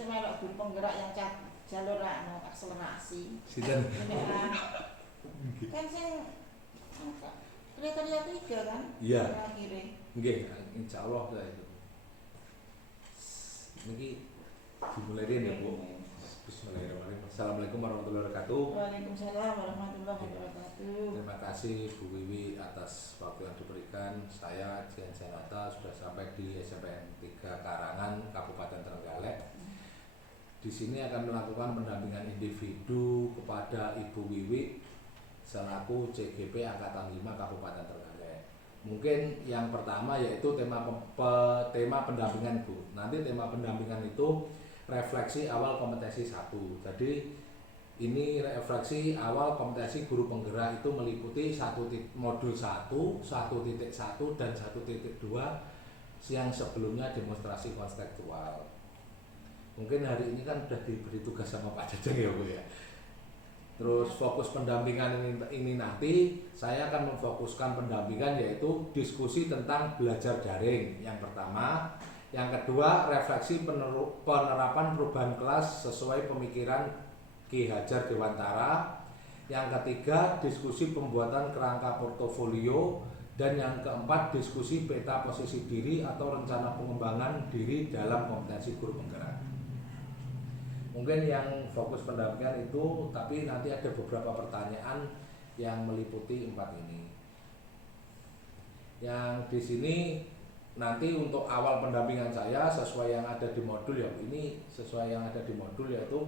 Terus melok guru penggerak yang jalur akselerasi. Sinten? Kan sing kriteria 3 kan? Iya. Akhirnya. Nggih, insyaallah saya itu. Niki dimulai ya, Bu. Bismillahirrahmanirrahim. Assalamualaikum warahmatullahi wabarakatuh. Waalaikumsalam warahmatullahi wabarakatuh. Terima kasih Bu Wiwi atas waktu yang diberikan. Saya Jian Senata sudah sampai di SMPN 3 Karangan, Kabupaten Trenggalek. Di sini akan melakukan pendampingan individu kepada Ibu Wiwi selaku CGP Angkatan 5 Kabupaten Trenggalek. Mungkin yang pertama yaitu tema pendampingan, Bu. Nanti tema pendampingan itu refleksi awal kompetensi 1. Jadi ini refleksi awal kompetensi guru penggerak itu meliputi modul 1, 1.1 dan 1.2 yang sebelumnya demonstrasi konseptual. Mungkin hari ini kan sudah diberi tugas sama Pak Jajang ya, Bu ya. Terus fokus pendampingan ini nanti saya akan memfokuskan pendampingan yaitu diskusi tentang belajar daring yang pertama. Yang kedua, refleksi penerapan perubahan kelas sesuai pemikiran Ki Hajar Dewantara. Yang ketiga, diskusi pembuatan kerangka portofolio. Dan yang keempat, diskusi peta posisi diri atau rencana pengembangan diri dalam kompetensi guru penggerak. Mungkin yang fokus pendampingan itu, tapi nanti ada beberapa pertanyaan yang meliputi 4 ini. Yang di sini nanti untuk awal pendampingan saya sesuai yang ada di modul ya, ini sesuai yang ada di modul yaitu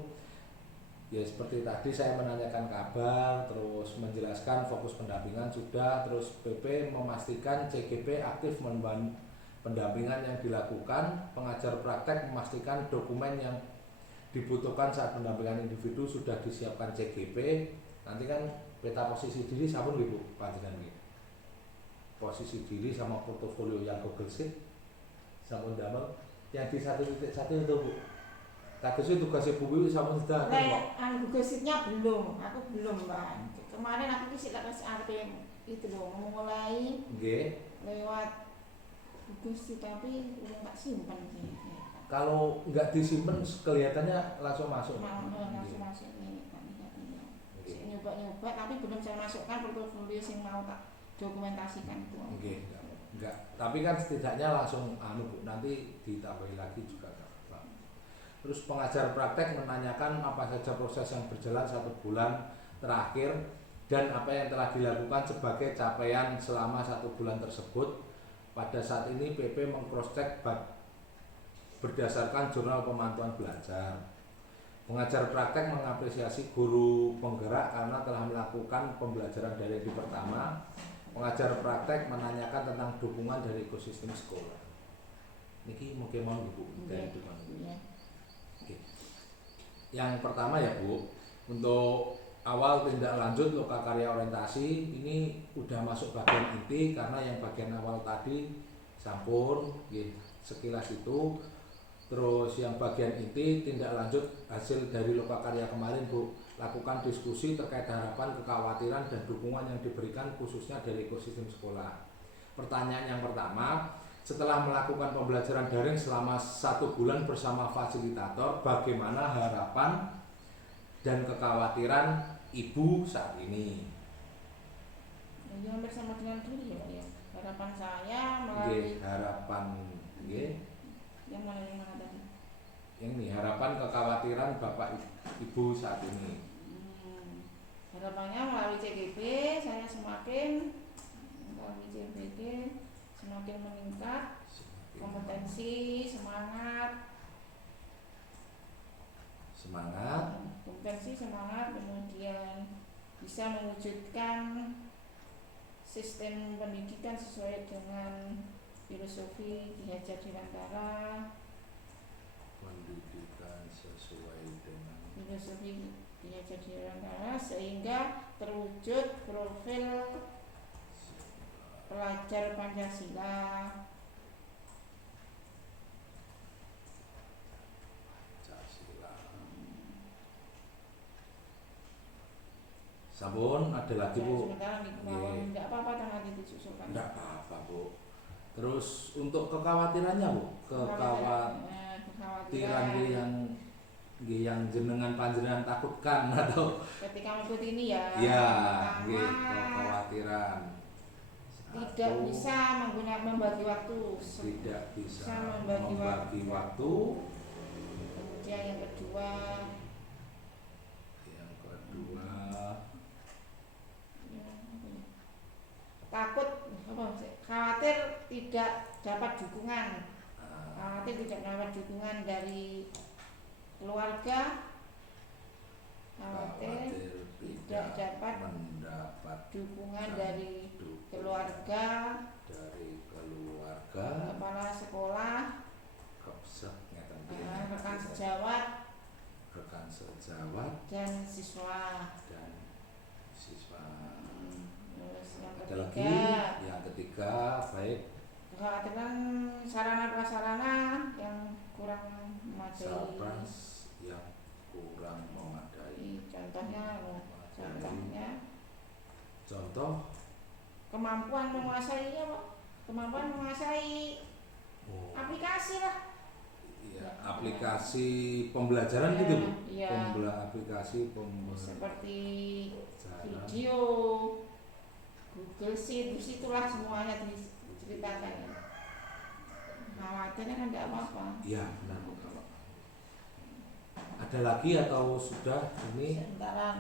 ya seperti tadi saya menanyakan kabar, terus menjelaskan fokus pendampingan sudah, terus PP memastikan CGP aktif pendampingan yang dilakukan, pengajar praktek memastikan dokumen yang dibutuhkan saat pendampingan individu sudah disiapkan CGP. Nanti kan peta posisi diri sampun nggih Bu panjenengan nggih. Posisi diri sama portofolio yang Google Sheet sampun damel yang di 1.1 itu Bu. Kados tugasnya Bu Wiwi sampun sudah kok. Google Sheet-nya belum, aku belum, Mbak. Kemarin aku sih kasih RP itu loh, mulai nggih lewat Google Sheet tapi belum tak simpan sih. Kalau nggak disimpan kelihatannya langsung masuk. Langsung masuk ini kan ini. Nyoba-nyoba tapi belum saya masukkan portofolio yang mau tak dokumentasikan itu. Oke, enggak. Tapi kan setidaknya langsung Bu, nanti ditambahi lagi juga. Terus pengajar praktek menanyakan apa saja proses yang berjalan 1 bulan terakhir dan apa yang telah dilakukan sebagai capaian selama 1 bulan tersebut. Pada saat ini PP meng-cross-check berdasarkan jurnal pemantauan belajar. Pengajar praktek mengapresiasi guru penggerak karena telah melakukan pembelajaran daring di pertama. Pengajar praktek menanyakan tentang dukungan dari ekosistem sekolah. Niki mungkin mau Bu dari dukungan. Oke. Yang pertama ya Bu, untuk awal tindak lanjut lokakarya orientasi ini udah masuk bagian inti karena yang bagian awal tadi sampun sekilas itu. Terus yang bagian inti tindak lanjut hasil dari lokakarya kemarin Bu, lakukan diskusi terkait harapan, kekhawatiran dan dukungan yang diberikan khususnya dari ekosistem sekolah. Pertanyaan yang pertama, setelah melakukan pembelajaran daring selama 1 bulan bersama fasilitator, bagaimana harapan dan kekhawatiran Ibu saat ini? Ya bersama dengan diri ya. Harapan saya melalui harapan yang mana tadi? Yang ini harapan kekhawatiran Bapak Ibu saat ini. Harapannya melalui CGP saya semakin meningkat kompetensi, semangat, kemudian bisa mewujudkan sistem pendidikan sesuai dengan filosofi Ki Hajar Dewantara. Pendidikan sesuai dengan filosofi Ki Hajar Dewantara sehingga terwujud profil pelajar Pancasila. Sampun, ada lagi Bu? Enggak apa-apa, nanti disusulkan. Enggak apa-apa Bu. Terus untuk kekhawatirannya Bu? Kekhawatiran kekhawatiran yang jenengan panjenengan takutkan atau ketika mengikuti ini ya, ya pertama kekhawatiran tidak bisa membagi waktu, tidak bisa membagi waktu. Kemudian yang kedua takut khawatir tidak dapat dukungan, dari keluarga, khawatir tidak dapat dukungan dari keluarga, kepala sekolah, rekan sejawat, dan siswa. Terus yang ketiga, baik, kekhawatiran sarana prasarana yang kurang memadai. Contoh kemampuan menguasai aplikasi lah. Ya, aplikasi pembelajaran gitu Bu. Ya. Aplikasi Seperti video, Google Sheet, disitulah semuanya diceritakan ya. Khawatirnya kan tidak apa-apa. Iya benar Bu. Ada lagi atau sudah ini? Sementara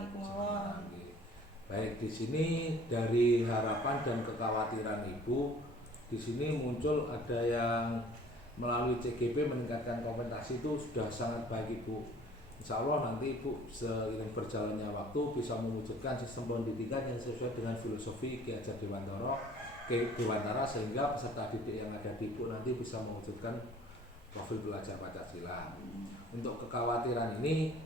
Baik, di sini dari harapan dan kekhawatiran Ibu, di sini muncul ada yang melalui CGP meningkatkan kompetensi itu sudah sangat baik Ibu. Insya Allah nanti Ibu seiring berjalannya waktu bisa mewujudkan sistem pendidikan yang sesuai dengan filosofi Ki Hajar Dewantara sehingga peserta didik yang ada di Ibu nanti bisa mewujudkan profil pelajar Pancasila. Untuk kekhawatiran ini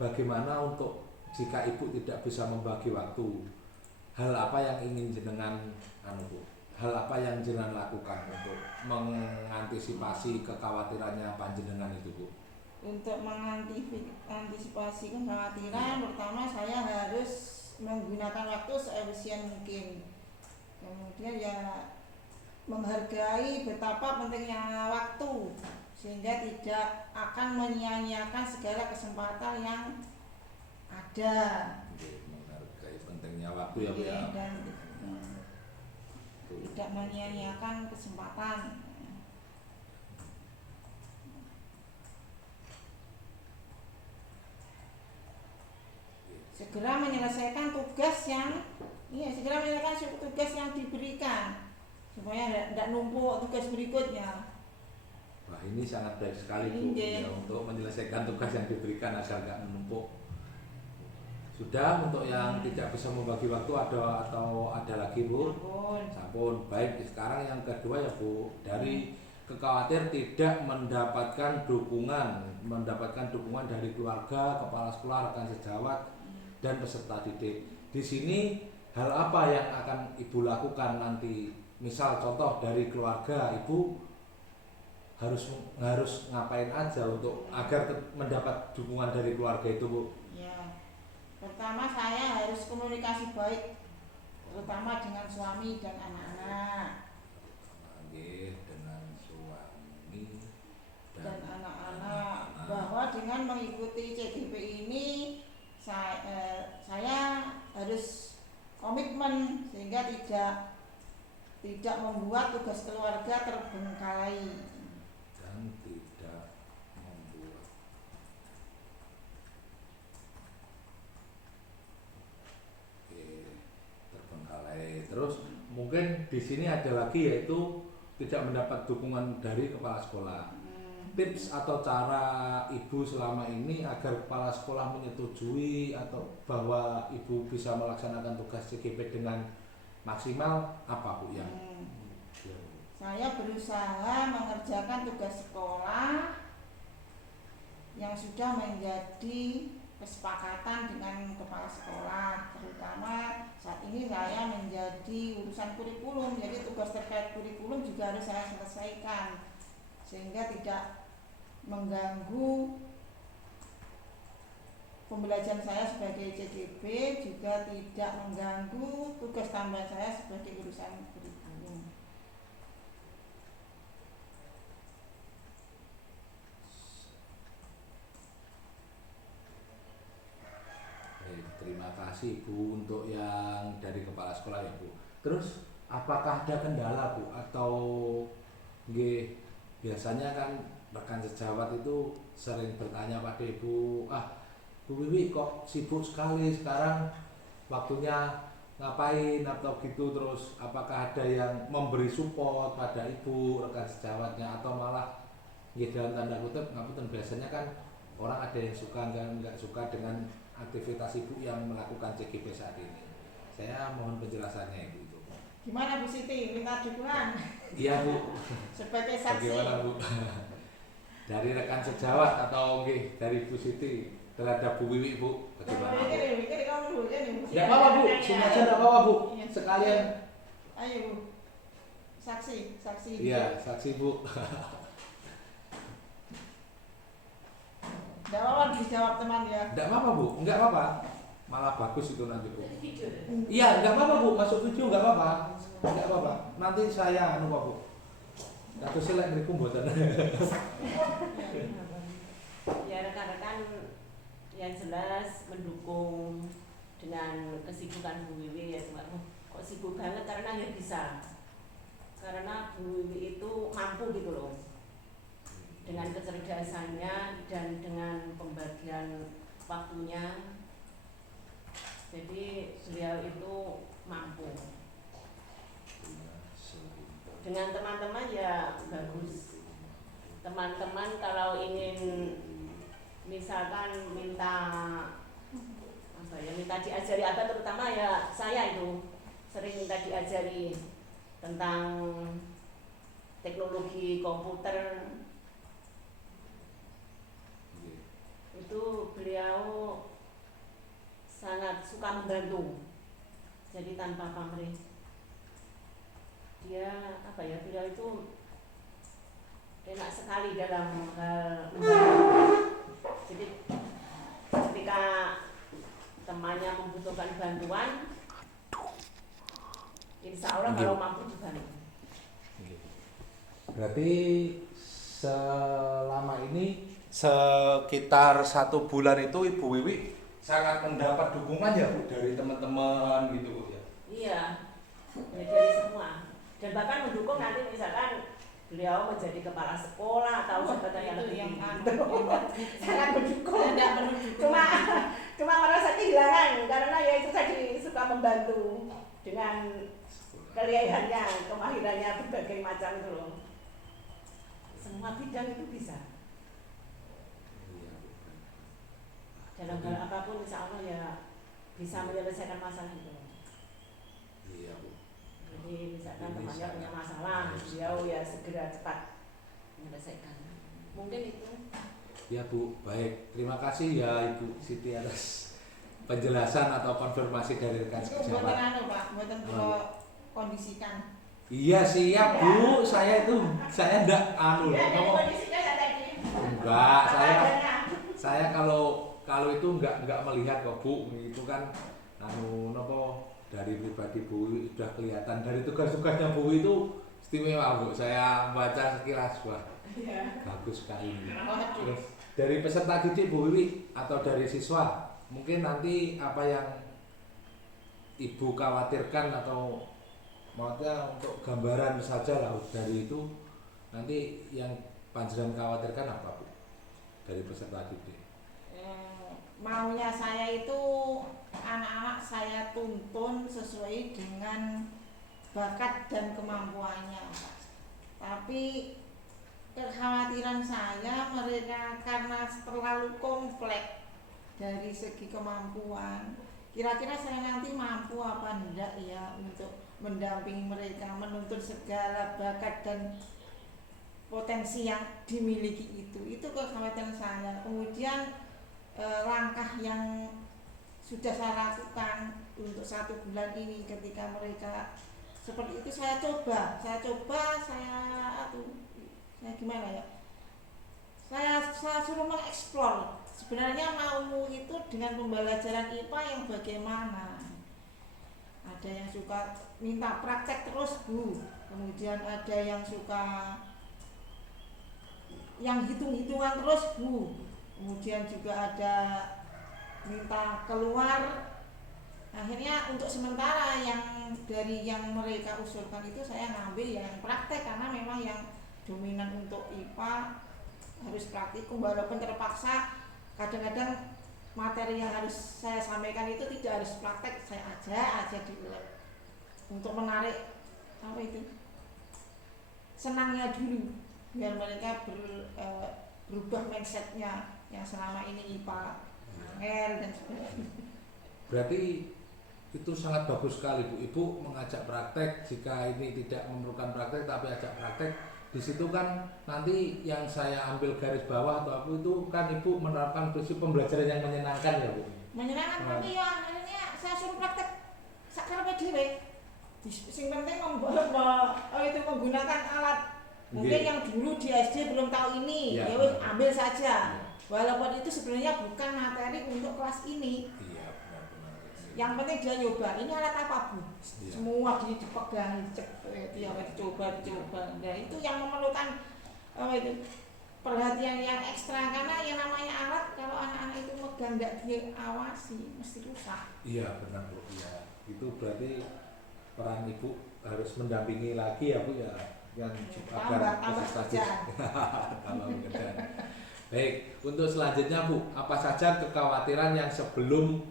bagaimana untuk jika Ibu tidak bisa membagi waktu, hal apa yang ingin jenengan hal apa yang jenengan lakukan untuk mengantisipasi kekhawatirannya panjenengan itu Bu? Untuk mengantisipasi kekhawatiran, pertama saya harus menggunakan waktu seefisien mungkin. Kemudian ya menghargai betapa pentingnya waktu sehingga tidak akan menyia-nyiakan segala kesempatan yang ada. Menghargai pentingnya waktu ya Bu ya. Dan tidak menyia-nyiakan kesempatan. Segera menyelesaikan tugas yang diberikan supaya tidak numpuk tugas berikutnya. Wah ini sangat baik sekali Bu ya, untuk menyelesaikan tugas yang diberikan agar tidak menumpuk. Sudah untuk yang tidak bisa membagi waktu ada lagi Bu? Sampun. Baik, sekarang yang kedua ya Bu, dari kekhawatir tidak mendapatkan dukungan dari keluarga, kepala sekolah, rekan sejawat dan peserta didik. Di sini hal apa yang akan Ibu lakukan nanti? Misal contoh dari keluarga, Ibu harus ngapain aja untuk agar mendapat dukungan dari keluarga itu Bu? Ya. Pertama saya harus komunikasi baik, terutama dengan suami dan anak-anak. Dengan suami dan anak-anak, bahwa dengan mengikuti CGP ini saya harus komitmen sehingga tidak membuat tugas keluarga terbengkalai dan tidak membuat terbengkalai. Terus mungkin di sini ada lagi yaitu tidak mendapat dukungan dari kepala sekolah. Tips atau cara Ibu selama ini agar kepala sekolah menyetujui atau bahwa Ibu bisa melaksanakan tugas CGP dengan maksimal apa Bu yang? Saya berusaha mengerjakan tugas sekolah yang sudah menjadi kesepakatan dengan kepala sekolah, terutama saat ini saya menjadi urusan kurikulum, jadi tugas terkait kurikulum juga harus saya selesaikan sehingga tidak mengganggu pembelajaran saya sebagai CGP, juga tidak mengganggu tugas tambahan saya sebagai urusan kurikulum. kasih Bu untuk yang dari kepala sekolah ya Bu. Terus apakah ada kendala Bu atau nggih, biasanya kan rekan sejawat itu sering bertanya pada Ibu, Bu Wiwi kok sibuk sekali sekarang, waktunya ngapain atau gitu, terus apakah ada yang memberi support pada Ibu rekan sejawatnya atau malah nggih dalam tanda kutip ngapunten, biasanya kan orang ada yang suka nggak suka dengan aktivitas Ibu yang melakukan CGP saat ini. Saya mohon penjelasannya Ibu itu. Gimana Bu Siti, minta dukungan Iya Bu. sebagai saksi. Bagaimana Bu? Dari rekan sejawat atau nggih dari Bu Siti terhadap Bu Wiwi Bu? Bagaimana? Tidak apa-apa Bu, sini aja tidak apa-apa Bu. Sekalian. Ayo Bu, saksi. Iya, saksi Bu. Tidak apa-apa dijawab teman ya. Tidak apa-apa Bu, enggak apa-apa. Malah bagus itu nanti Bu. Iya, enggak apa-apa Bu, masuk video enggak apa-apa. Enggak apa-apa. Nanti saya anu Bu. Satu selek mriku mboten. Ya rekan-rekan yang jelas mendukung dengan kesibukan Bu Wiwi ya Mbak. Kok sibuk banget karena ya bisa. Karena Bu Wiwi itu mampu gitu loh. Dengan kecerdasannya dan dengan pembagian waktunya. Jadi beliau itu mampu. Dengan teman-teman ya bagus. Teman-teman kalau ingin misalkan minta diajari apa, terutama ya saya itu sering minta diajari tentang teknologi komputer, itu beliau sangat suka membantu. Jadi tanpa pamrih dia beliau itu enak sekali dalam hal membantu. Jadi ketika temannya membutuhkan bantuan, insya Allah kalau mampu dibantu. Berarti selama ini sekitar 1 bulan itu Ibu Wiwi sangat mendapat dukungan ya Bu dari teman-teman gitu Bu ya? Iya, ya dari semua. Dan bahkan mendukung nanti misalkan beliau menjadi kepala sekolah atau jabatan yang lebih sangat mendukung. Cuma merasa kehilangan karena ya itu tadi suka membantu dengan kelihayannya, kemahirannya berbagai macam itu loh. Semua bidang itu bisa. Dalam hal apapun insya Allah ya bisa menyelesaikan masalah itu. Iya Bu. Jadi misalkan temannya punya masalah, beliau ya segera cepat menyelesaikan. Mungkin itu. Ya Bu, baik. Terima kasih ya Ibu Siti atas penjelasan atau konfirmasi dari rekan sejawat. Buatan Pak, buatan kondisikan. Iya siap Bu, saya enggak anu loh. Kondisinya tadi. Enggak, saya kalau itu enggak melihat kok Bu, itu kan anu nopo dari pribadi Bu sudah kelihatan, dari tugas-tugasnya Bu itu istimewa Bu. Saya baca sekilas wah. Bagus sekali. Terus dari peserta didik Bu Wiwi atau dari siswa, mungkin nanti apa yang Ibu khawatirkan atau maksudnya untuk gambaran saja lah dari itu, nanti yang panjenengan khawatirkan apa Bu dari peserta didik? Maunya saya itu anak-anak saya tuntun sesuai dengan bakat dan kemampuannya. Tapi kekhawatiran saya mereka karena terlalu kompleks dari segi kemampuan. Kira-kira saya nanti mampu apa enggak ya untuk mendampingi mereka menuntut segala bakat dan potensi yang dimiliki itu. Itu kekhawatiran saya. Kemudian langkah yang sudah saya lakukan untuk 1 bulan ini ketika mereka seperti itu saya gimana ya, saya suruh mengeksplor sebenarnya mau itu dengan pembelajaran IPA yang bagaimana. Ada yang suka minta praktek terus Bu, kemudian ada yang suka yang hitung-hitungan terus Bu, kemudian juga ada minta keluar Akhirnya untuk sementara yang dari yang mereka usulkan itu saya ngambil yang praktek karena memang yang dominan untuk IPA harus praktikum, walaupun terpaksa kadang-kadang materi yang harus saya sampaikan itu tidak harus praktek, saya aja di lab untuk menarik apa itu senangnya dulu biar mereka berubah mindsetnya yang selama ini IPA angel dan sebagainya. Berarti itu sangat bagus sekali Bu. Ibu mengajak praktek, jika ini tidak memerlukan praktek tapi ajak praktek, di situ kan nanti yang saya ambil garis bawah atau apa itu kan Ibu menerapkan prinsip pembelajaran yang menyenangkan ya Bu. Menyenangkan tapi ya akhirnya saya suruh praktek sakarepe dhewe. Sing penting itu menggunakan alat. Mungkin yang dulu di SD belum tahu ini, ya wis ambil saja. Walaupun itu sebenarnya bukan materi untuk kelas ini. Iya, benar-benar. Yang penting dia nyoba, ini alat apa Bu? Semua dipegang, dicoba. Nah itu yang memerlukan itu perhatian yang ekstra karena yang namanya alat kalau anak-anak itu megang tidak diawasi mesti rusak. Iya benar Bu. Ya. Itu berarti peran Ibu harus mendampingi lagi ya Bu ya, yang agar prestasi tambah pekerjaan. Baik, untuk selanjutnya Bu, apa saja kekhawatiran yang sebelum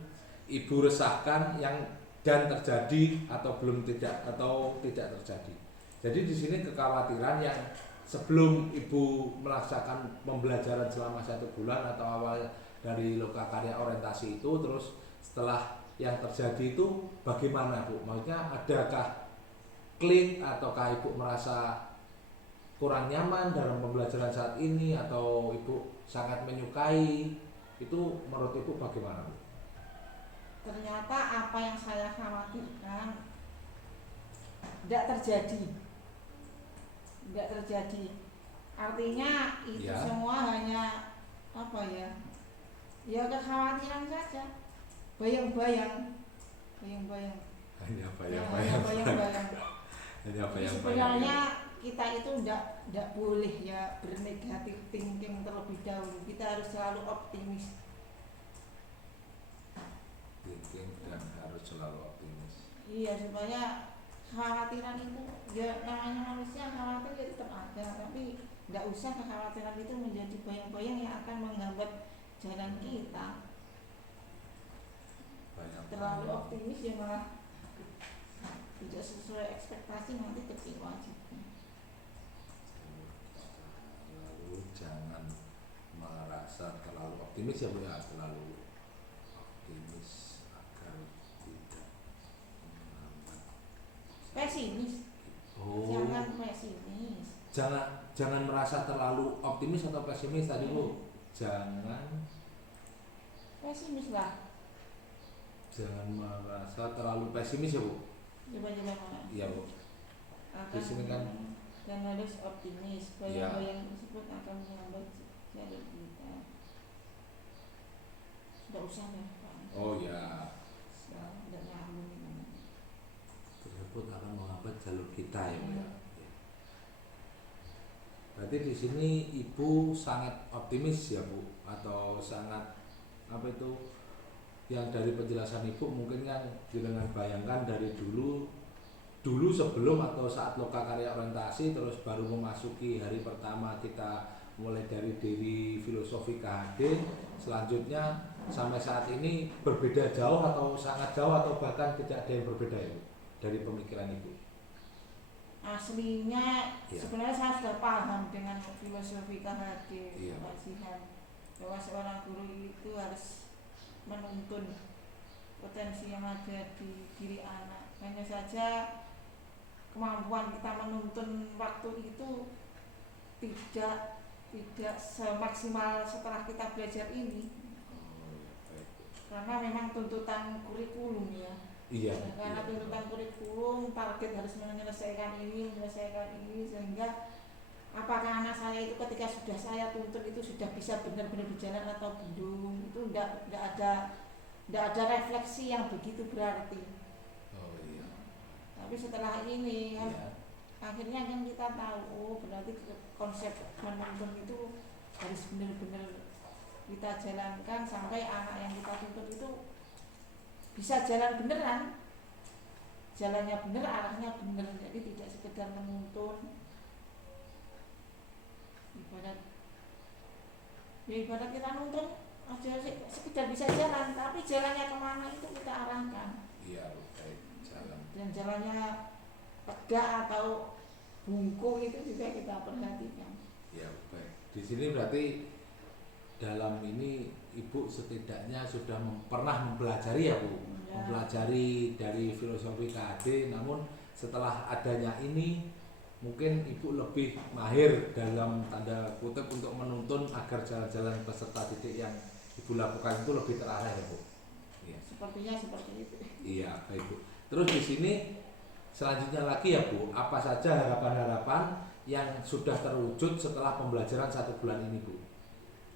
Ibu resahkan yang dan terjadi atau tidak terjadi. Jadi di sini kekhawatiran yang sebelum Ibu melaksanakan pembelajaran selama 1 bulan atau awal dari lokakarya orientasi itu, terus setelah yang terjadi itu bagaimana Bu? Maksudnya adakah klik ataukah Ibu merasa kurang nyaman dalam pembelajaran saat ini atau Ibu sangat menyukai? Itu menurut Ibu bagaimana Bu? Ternyata apa yang saya khawatirkan tidak terjadi. Artinya itu semua hanya apa ya? Ya kekhawatiran saja. Bayang-bayang. Hanya bayang-bayang. Sebenarnya kita itu tidak boleh ya bernegatif thinking terlebih dahulu. Kita harus selalu optimis. Dan harus selalu optimis. Iya, supaya kekhawatiran itu ya namanya manusia khawatir ya tetap ada, tapi tidak usah kekhawatiran itu menjadi bayang-bayang yang akan menghambat jalan kita. Terlalu optimis ya malah tidak sesuai ekspektasi, nanti kecewa juga. Lalu jangan merasa terlalu optimis ya Bu ya, terlalu optimis agar tidak menghambat. Pesimis. Jangan pesimis. Jangan merasa terlalu optimis atau pesimis tadi Bu. Jangan pesimis lah. Jangan merasa terlalu pesimis ya Bu. Coba iya Bu. Di sini kan dan harus optimis. Bayang-bayang tersebut akan menghambat jalur kita. Sudah usah ya Pak. Oh ya. Tidak nyambung. Tersebut akan menghambat jalur kita ya Bu ya. Berarti di sini Ibu sangat optimis ya Bu, atau sangat apa itu? Yang dari penjelasan Ibu mungkin yang dengan bayangkan dari dulu sebelum atau saat lokakarya orientasi terus baru memasuki hari pertama kita mulai dari Dewi Filosofi KHD, selanjutnya sampai saat ini berbeda jauh atau sangat jauh atau bahkan tidak ada yang berbeda ya Bu, dari pemikiran Ibu? Aslinya sebenarnya saya sudah paham dengan filosofi KHD, bahwa seorang guru itu harus menuntun potensi yang ada di diri anak. Hanya saja kemampuan kita menuntun waktu itu tidak semaksimal setelah kita belajar ini. Karena memang tuntutan kurikulum ya. Karena tuntutan kurikulum, target harus menyelesaikan ini, sehingga apakah anak saya itu ketika sudah saya tuntun itu sudah bisa benar-benar berjalan atau belum, itu tidak ada refleksi yang begitu berarti. Tapi setelah ini akhirnya kan kita tahu, berarti konsep menuntun itu harus benar-benar kita jalankan sampai anak yang kita tuntun itu bisa jalan beneran, jalannya bener, arahnya bener, jadi tidak sekedar menuntun. Ibarat kita nuntun aja sekedar bisa jalan, tapi jalannya kemana itu kita arahkan. Iya, baik, jalan. Dan jalannya tegak atau bungkuk itu juga kita perhatikan. Ya, baik. Di sini berarti dalam ini Ibu setidaknya sudah pernah mempelajari ya Bu, ya. Mempelajari dari filosofi KAD, namun setelah adanya ini mungkin Ibu lebih mahir dalam tanda kutip untuk menuntun agar jalan-jalan peserta didik yang Ibu lakukan itu lebih terarah ya Bu. Ya. Sepertinya seperti itu. Iya, baik Bu. Terus di sini selanjutnya lagi ya Bu, apa saja harapan-harapan yang sudah terwujud setelah pembelajaran 1 bulan ini Bu?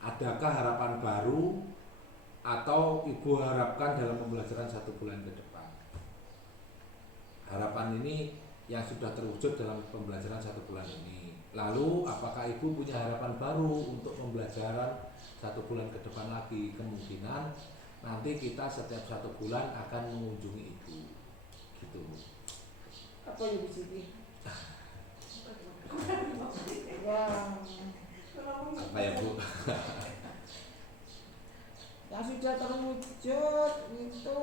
Adakah harapan baru atau Ibu harapkan dalam pembelajaran 1 bulan ke depan? Harapan ini yang sudah terwujud dalam pembelajaran 1 bulan ini. Lalu apakah Ibu punya harapan baru untuk pembelajaran 1 bulan ke depan lagi? Kemungkinan nanti kita setiap 1 bulan akan mengunjungi Ibu. Gitu. Apa ya Bu Siti? Ya. Apa ya Bu? Yang sudah terwujud itu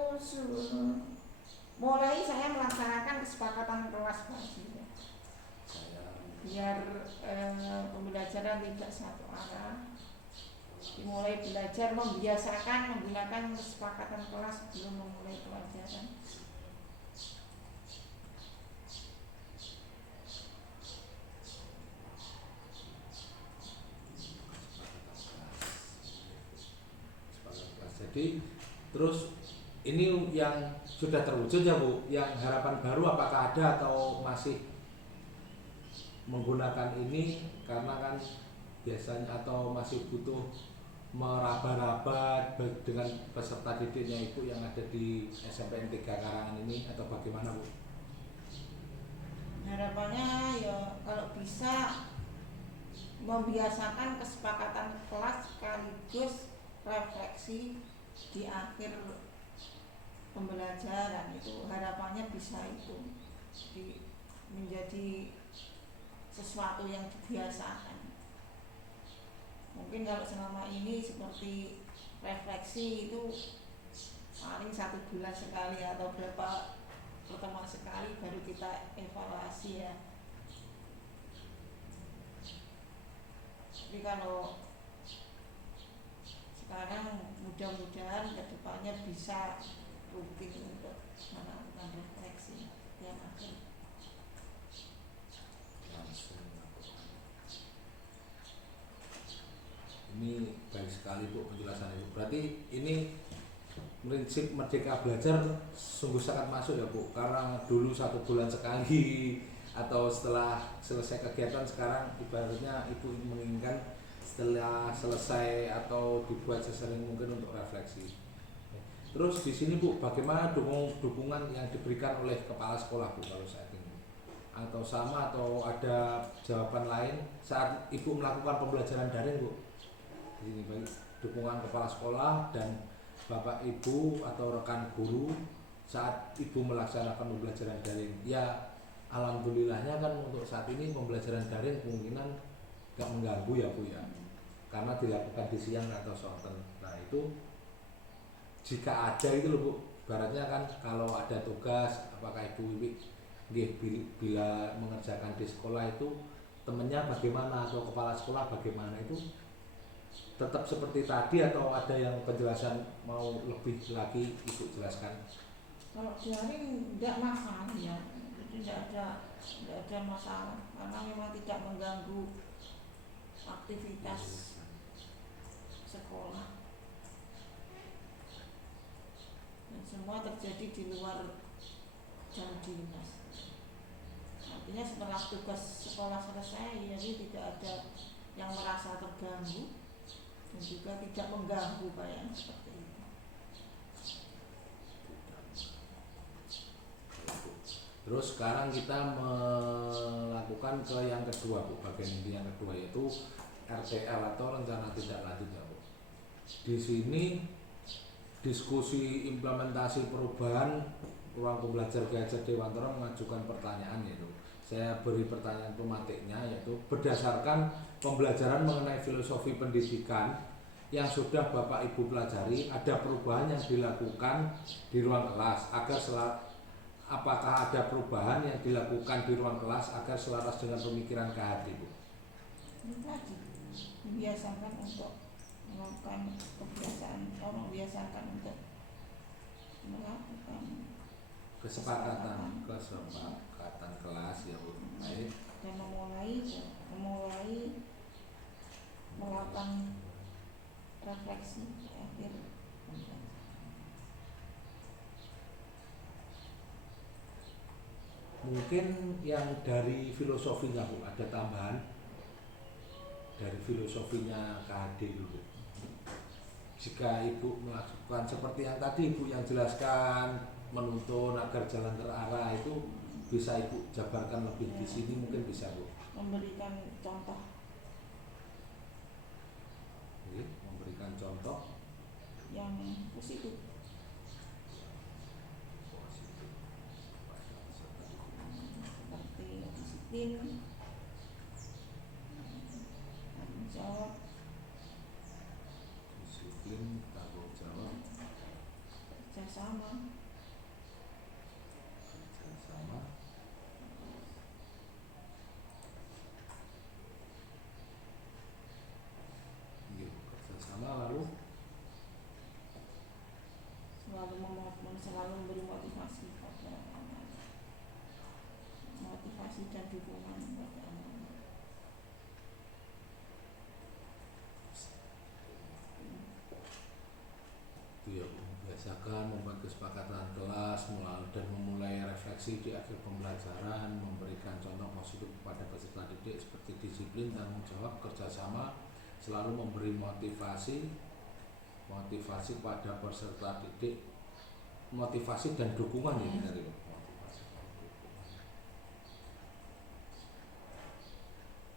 mulai saya melaksanakan kesepakatan kelas ya. Biar pembelajaran tidak satu arah. Dimulai belajar, membiasakan menggunakan kesepakatan kelas sebelum memulai pelajaran. Jadi terus ini yang sudah terwujud ya Bu, yang harapan baru apakah ada atau masih menggunakan ini karena kan biasanya atau masih butuh meraba-raba dengan peserta didiknya Ibu yang ada di SMPN 3 Karangan ini atau bagaimana Bu? Harapannya ya kalau bisa membiasakan kesepakatan kelas sekaligus refleksi di akhir pembelajaran, itu harapannya bisa itu menjadi sesuatu yang dibiasakan. Mungkin kalau selama ini seperti refleksi itu paling 1 bulan sekali atau berapa pertemuan sekali baru kita evaluasi ya. Tapi kalau sekarang mudah-mudahan kedepannya bisa rutin untuk melakukan refleksi tiap akhir. Ini baik sekali Bu penjelasan Ibu. Berarti ini prinsip Merdeka Belajar sungguh sangat masuk ya Bu, karena dulu 1 bulan sekali atau setelah selesai kegiatan, sekarang ibaratnya Ibu menginginkan setelah selesai atau dibuat sesering mungkin untuk refleksi. Terus di sini Bu, bagaimana dukungan yang diberikan oleh kepala sekolah Bu kalau saat ini? Atau sama atau ada jawaban lain saat Ibu melakukan pembelajaran daring Bu? Di sini baik dukungan kepala sekolah dan Bapak Ibu atau rekan guru saat Ibu melaksanakan pembelajaran daring. Ya alhamdulillahnya kan untuk saat ini pembelajaran daring kemungkinan gak mengganggu ya Bu ya, karena dilakukan di siang atau sore. Nah itu jika ada itu loh Bu, ibaratnya kan kalau ada tugas apakah Ibu bila mengerjakan di sekolah itu temennya bagaimana atau kepala sekolah bagaimana, itu tetap seperti tadi atau ada yang penjelasan mau lebih lagi Ibu jelaskan? Kalau daring tidak masalah ya, jadi tidak ada masalah karena memang tidak mengganggu aktivitas sekolah dan semua terjadi di luar jam dinas. Artinya setelah tugas sekolah selesai, jadi tidak ada yang merasa terganggu dan juga tidak mengganggu kayak seperti itu. Terus sekarang kita melakukan ke yang kedua Bu, bagian inti yang kedua yaitu RTL atau rencana tindak lanjut ya Bu. Di sini diskusi implementasi perubahan ruang pembelajar Ki Hajar Dewantara mengajukan pertanyaan, yaitu saya beri pertanyaan pematiknya, yaitu berdasarkan pembelajaran mengenai filosofi pendidikan yang sudah Bapak Ibu pelajari, ada perubahan yang dilakukan di ruang kelas apakah ada perubahan yang dilakukan di ruang kelas agar selaras dengan pemikiran KHD, Bu? Tadi membiasakan untuk melakukan kebiasaan, membiasakan untuk melakukan kesepakatan kelas ya, Bu. Baik. Dan memulai melakukan refleksi akhir pembelajaran. Mungkin yang dari filosofinya, Bu, ada tambahan dari filosofinya KHD dulu. Jika Ibu melakukan seperti yang tadi Ibu yang jelaskan, menuntun agar jalan terarah, itu bisa Ibu jabarkan lebih di sini, mungkin bisa, Bu. Memberikan contoh. Oke, memberikan contoh yang positif. Seperti disiplin, tanggung jawab, kerjasama, lalu selalu memberi motivasi pada anak, motivasi dan dukungan pada anak. Itu ya, membiasakan membuat kesepakatan kelas dan memulai refleksi di akhir pembelajaran, memberikan contoh positif kepada peserta didik seperti disiplin, tanggung jawab, kerjasama, selalu memberi motivasi pada peserta didik, motivasi dan dukungan ya, dari motivasi dan dukungan.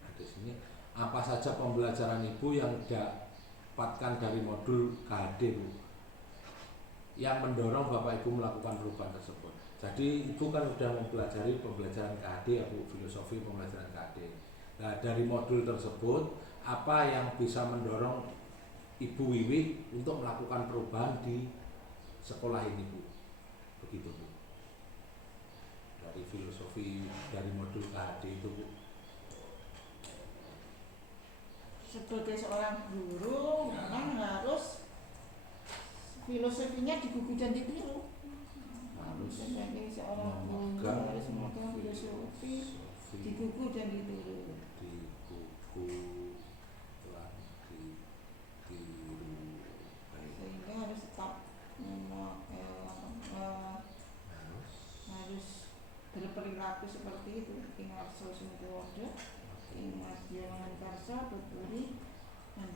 Nah, di sini apa saja pembelajaran Ibu yang dapatkan dari modul KHD, Bu, yang mendorong Bapak Ibu melakukan perubahan tersebut? Jadi Ibu kan sudah mempelajari pembelajaran KHD ya, Bu, filosofi pembelajaran KHD. Nah, dari modul tersebut apa yang bisa mendorong Ibu Wiwi untuk melakukan perubahan di sekolah ini, Bu? Begitu, Bu. Dari filosofi dari modul KHD itu, Bu. Sebagai seorang guru memang harus filosofinya digugu dan ditiru. Harus sebagai seorang guru harus memegang filosofi digugu dan ditiru. Sehingga harus tetap harus berperilaku seperti itu. Ingat sosumkuwodo, ingat Diomangan Karsa, Tuturi, dan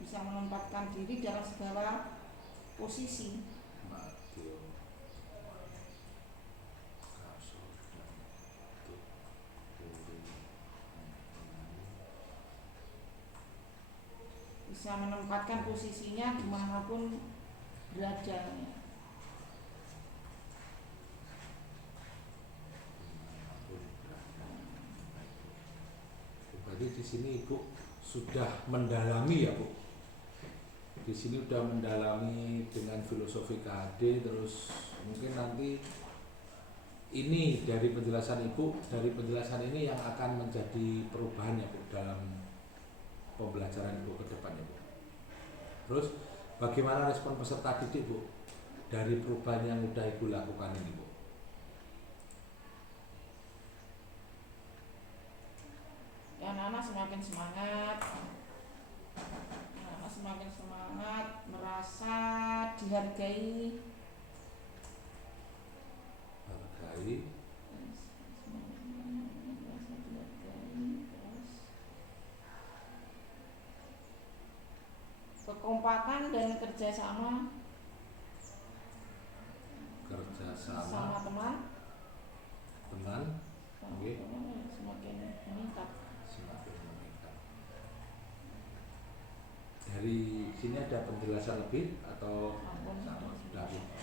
bisa menempatkan diri dalam segala posisi. Bisa menempatkan posisinya dimanapun beradanya. Berarti di sini Ibu sudah mendalami ya, Bu. Di sini sudah mendalami dengan filosofi KHD, terus mungkin nanti ini dari penjelasan Ibu, dari penjelasan ini yang akan menjadi perubahan ya, Bu, dalam pembelajaran Ibu ke depan ya, Bu. Terus bagaimana respon peserta didik, Bu, dari perubahan yang sudah Ibu lakukan ini, Bu? Ya, anak-anak semakin semangat, merasa dihargai, kekompakan dan kerjasama sama teman okay, semakin meningkat. Dari sini ada penjelasan lebih atau Ampun, sama sudah. sudah?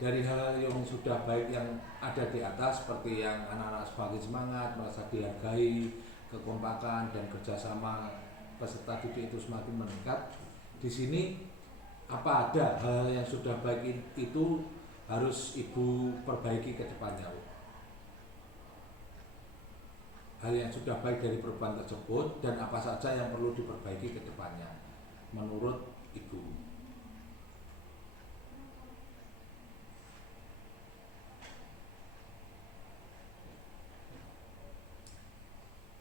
Dari hal yang sudah baik yang ada di atas seperti yang anak-anak semakin semangat, merasa dihargai, kekompakan dan kerjasama peserta didik itu semakin meningkat. Di sini apa ada hal yang sudah baik itu harus Ibu perbaiki ke depannya, Bu? Hal yang sudah baik dari perubahan tersebut dan apa saja yang perlu diperbaiki ke depannya menurut Ibu?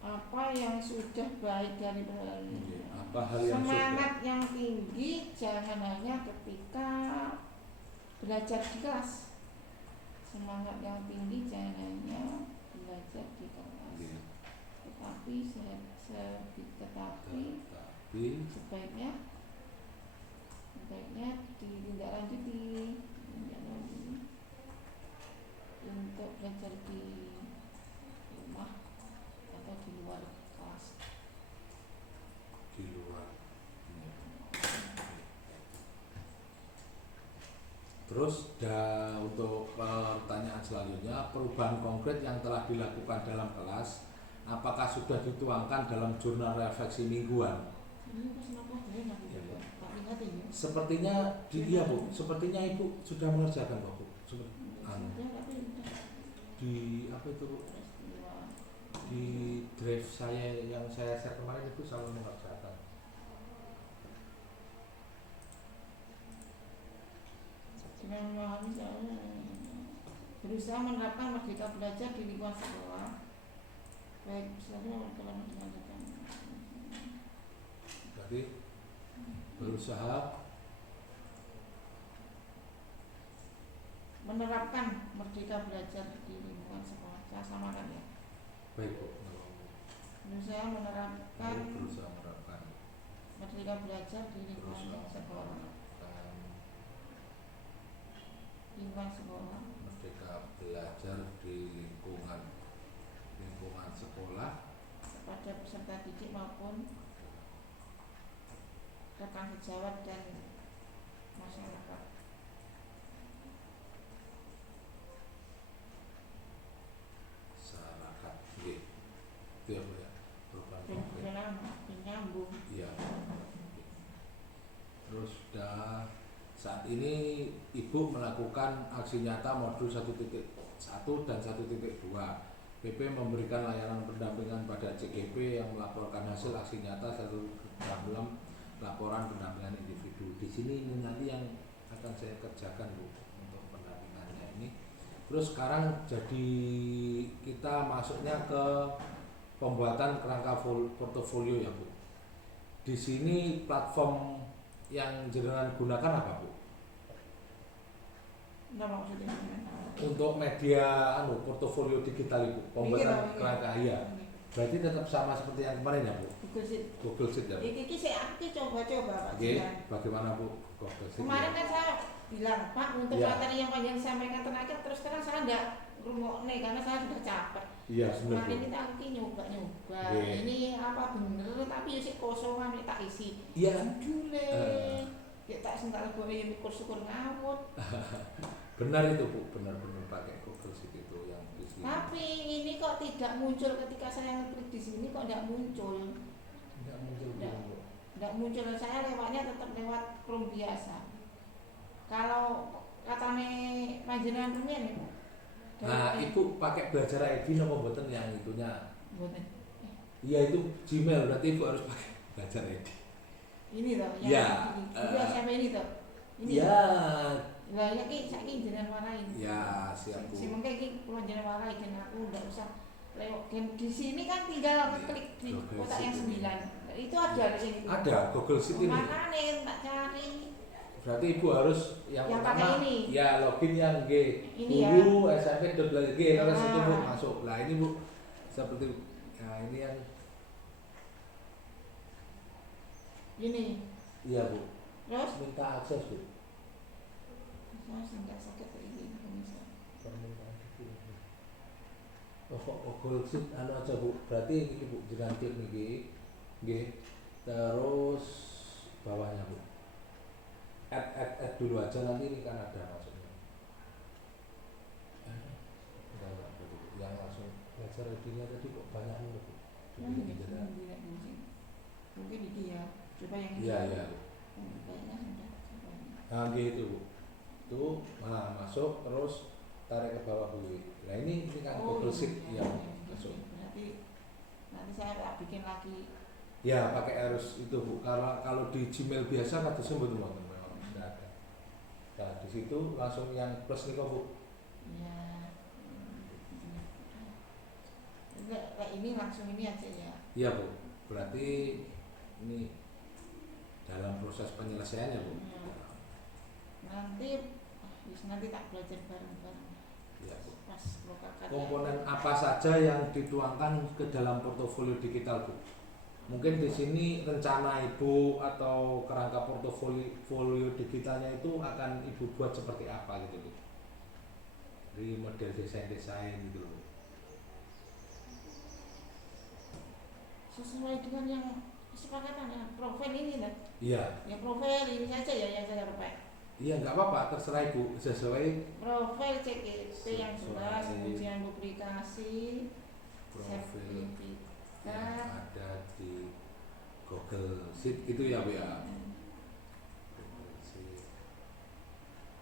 Apa yang sudah baik dari Apa hal yang semangat yang tinggi jangan hanya ketika belajar di kelas. Semangat yang tinggi jangan hanya belajar di kelas, tetapi sebaiknya ditindaklanjuti untuk belajar di rumah atau di luar kelas. Di luar. Terus untuk pertanyaan selanjutnya, perubahan konkret yang telah dilakukan dalam kelas, apakah sudah dituangkan dalam jurnal refleksi mingguan? Sepertinya iya, Bu. Sepertinya Ibu sudah mengerjakan kok, Bu. Di apa itu, Bu? Di drive saya yang saya share kemarin itu selalu mengerjakan. Dengan memahami berusaha menerapkan merdeka belajar di lingkungan sekolah, baik misalnya dalam menjalankan. Berarti berusaha menerapkan merdeka belajar di lingkungan sekolah. Saya samakan ya. baik, Bu. Berusaha menerapkan merdeka belajar di lingkungan sekolah. Lingkungan sekolah. Merdeka belajar di lingkungan sekolah Kepada peserta didik maupun rekan sejawat dan masyarakat. Nggih. Itu ya, Bu ya. Perubahan konkret. Menyambung. Iya. Terus saat ini Ibu melakukan aksi nyata modul 1.1 dan 1.2. PP memberikan layanan pendampingan pada CGP yang melaporkan hasil aksi nyata dalam laporan pendampingan individu. Di sini ini nanti yang akan saya kerjakan, Bu, untuk pendampingannya ini. Terus sekarang jadi kita masuknya ke pembuatan kerangka portofolio ya, Bu. Di sini platform yang jenengan gunakan apa, Bu? Maksudnya Untuk media portofolio digital Ibu, pembuatan kerangka ya. Berarti tetap sama seperti yang kemarin ya, Bu? Google Sheet ya, Bu? Iki saya coba-coba, Pak. Oke, bagaimana, Bu? Google Sheet. Kemarin kan saya bilang, Pak, untuk Ya. materi yang panjang sampaikan tenaga, terus terang saya enggak rumokne karena saya sudah capek. Iya, sebenarnya. Kemarin kita nyoba-nyoba. Oke. Ini apa bener, tapi ya sik kosongan tak isi. Iya. Jule. Ya tak sentak gue ya syukur ngawut. Benar itu, Bu, benar-benar pakai Google Sheet itu yang di sini. Tapi ini kok tidak muncul ketika saya ngeklik di sini, kok tidak muncul. Enggak muncul, Bu. Tidak muncul, saya lewatnya tetap lewat Chrome biasa. Kalau katanya panjenengan rumiyin ya. Nah, Ibu pakai belajar ID apa mboten yang itunya? Mboten. Iya, itu Gmail, berarti Ibu harus pakai belajar ID. Ini toh yang Ya, siapa ini toh? Ini. Ya. Lah ya ki saiki jenengan warai. Ya, siap, Bu. Si mengke iki kula jenengan warai kan aku ndak usah lewat di sini kan tinggal klik di kotak yang 9. Itu ada di sini. Ada Google Sheet ini. Makane tak cari. Berarti Ibu harus yang pertama pakai ini. ya login yang G Ini dulu smp.g terus itu Bu Ah. masuk. Lah ini Bu seperti ya ini yang Ini. iya Bu. Terus Minta akses Bu. saya enggak sakit kayak gini bisa. Permintaan itu. Oh, Google Sheet anu aja Bu. Berarti ini Bu jangan klik niki. Nggih. Terus bawahnya Bu. add dulu aja, nanti ini kan ada maksudnya. Enggak, yang langsung belajar edinya tadi kok banyak nih Bu. Mungkin dia coba yang ini. Iya, iya. Kayaknya sudah. Nah gitu Bu. Itu masuk terus tarik ke bawah Bu. Nah ini kan Google Sheet yang masuk. Berarti nanti saya bikin lagi. Ya pakai harus itu Bu. Kalau di Gmail biasa kata sembuh teman-teman. Sudah ada. Nah di situ langsung yang plus nih kok Bu. Ya. Kayak ini langsung ini aja ya. Iya Bu. Berarti ini dalam proses penyelesaiannya Bu. Nanti tak belajar bareng-bareng. Iya Bu. Pas lokakan. Komponen apa saja yang dituangkan ke dalam portofolio digital Bu? Mungkin di sini rencana Ibu atau kerangka portofolio digitalnya itu akan Ibu buat seperti apa gitu Bu? Dari model desain gitu Bu. Sesuai dengan yang kesepakatan ya, profil ini lah. Iya. Ya profil ini saja ya yang saya pakai. Iya nggak apa-apa, terserah Ibu, sesuai Profil CGP yang jelas, kemudian publikasi, profil sertifikat. yang ada di Google Sheet itu ya Bu ya.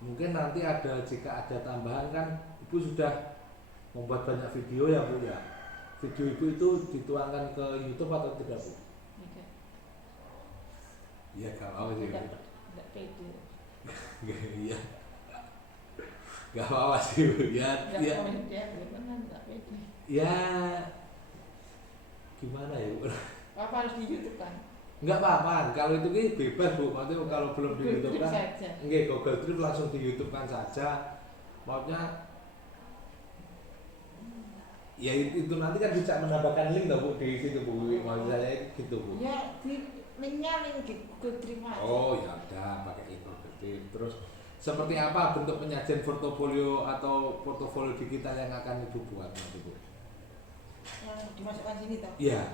Mungkin nanti ada, jika ada tambahan kan Ibu sudah membuat banyak video ya Bu ya. Video Ibu itu dituangkan ke YouTube atau tidak Bu? Tidak. Iya kalau sih. Tidak pede. Iya. Gak apa-apa sih Bu. Ya, Tidak ya. tidak pede. Ya gimana ya Bu? Apa harus di YouTube kan? Enggak apa-apa, kalau itu ki bebas Bu. Maksudnya kalau belum di YouTube kan enggak, Google Drive langsung di YouTube kan saja. Maksudnya ya itu nanti kan bisa menambahkan link tuh Bu di situ Bu. Maksud saya gitu Bu. Ya di linknya link di Google Drive aja. Oh ya udah pakai link Google Drive. Terus seperti apa bentuk penyajian portofolio atau portofolio digital yang akan Ibu buat nanti Bu? Yang dimasukkan sini toh? Iya.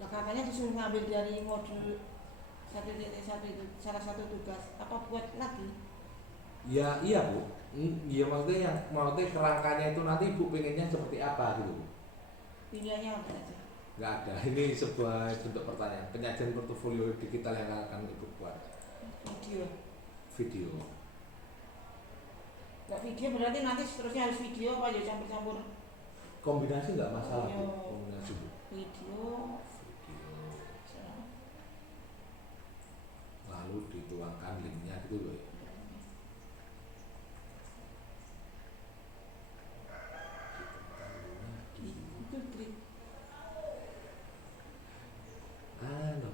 Nah, katanya disuruh ngambil dari modul 1.1 itu salah satu tugas. Apa buat lagi? Ya iya Bu. Iya maksudnya kerangkanya itu nanti Ibu pengennya seperti apa gitu Bu? Pilihannya apa aja? Nggak ada. Ini sebuah bentuk pertanyaan. Penyajian portofolio digital yang akan Ibu buat. Video. Nggak video berarti nanti seterusnya harus video apa ya campur-campur? Kombinasi nggak masalah Bu. Video. Kombinasi Bu. Video. Lalu dituangkan linknya gitu loh ya.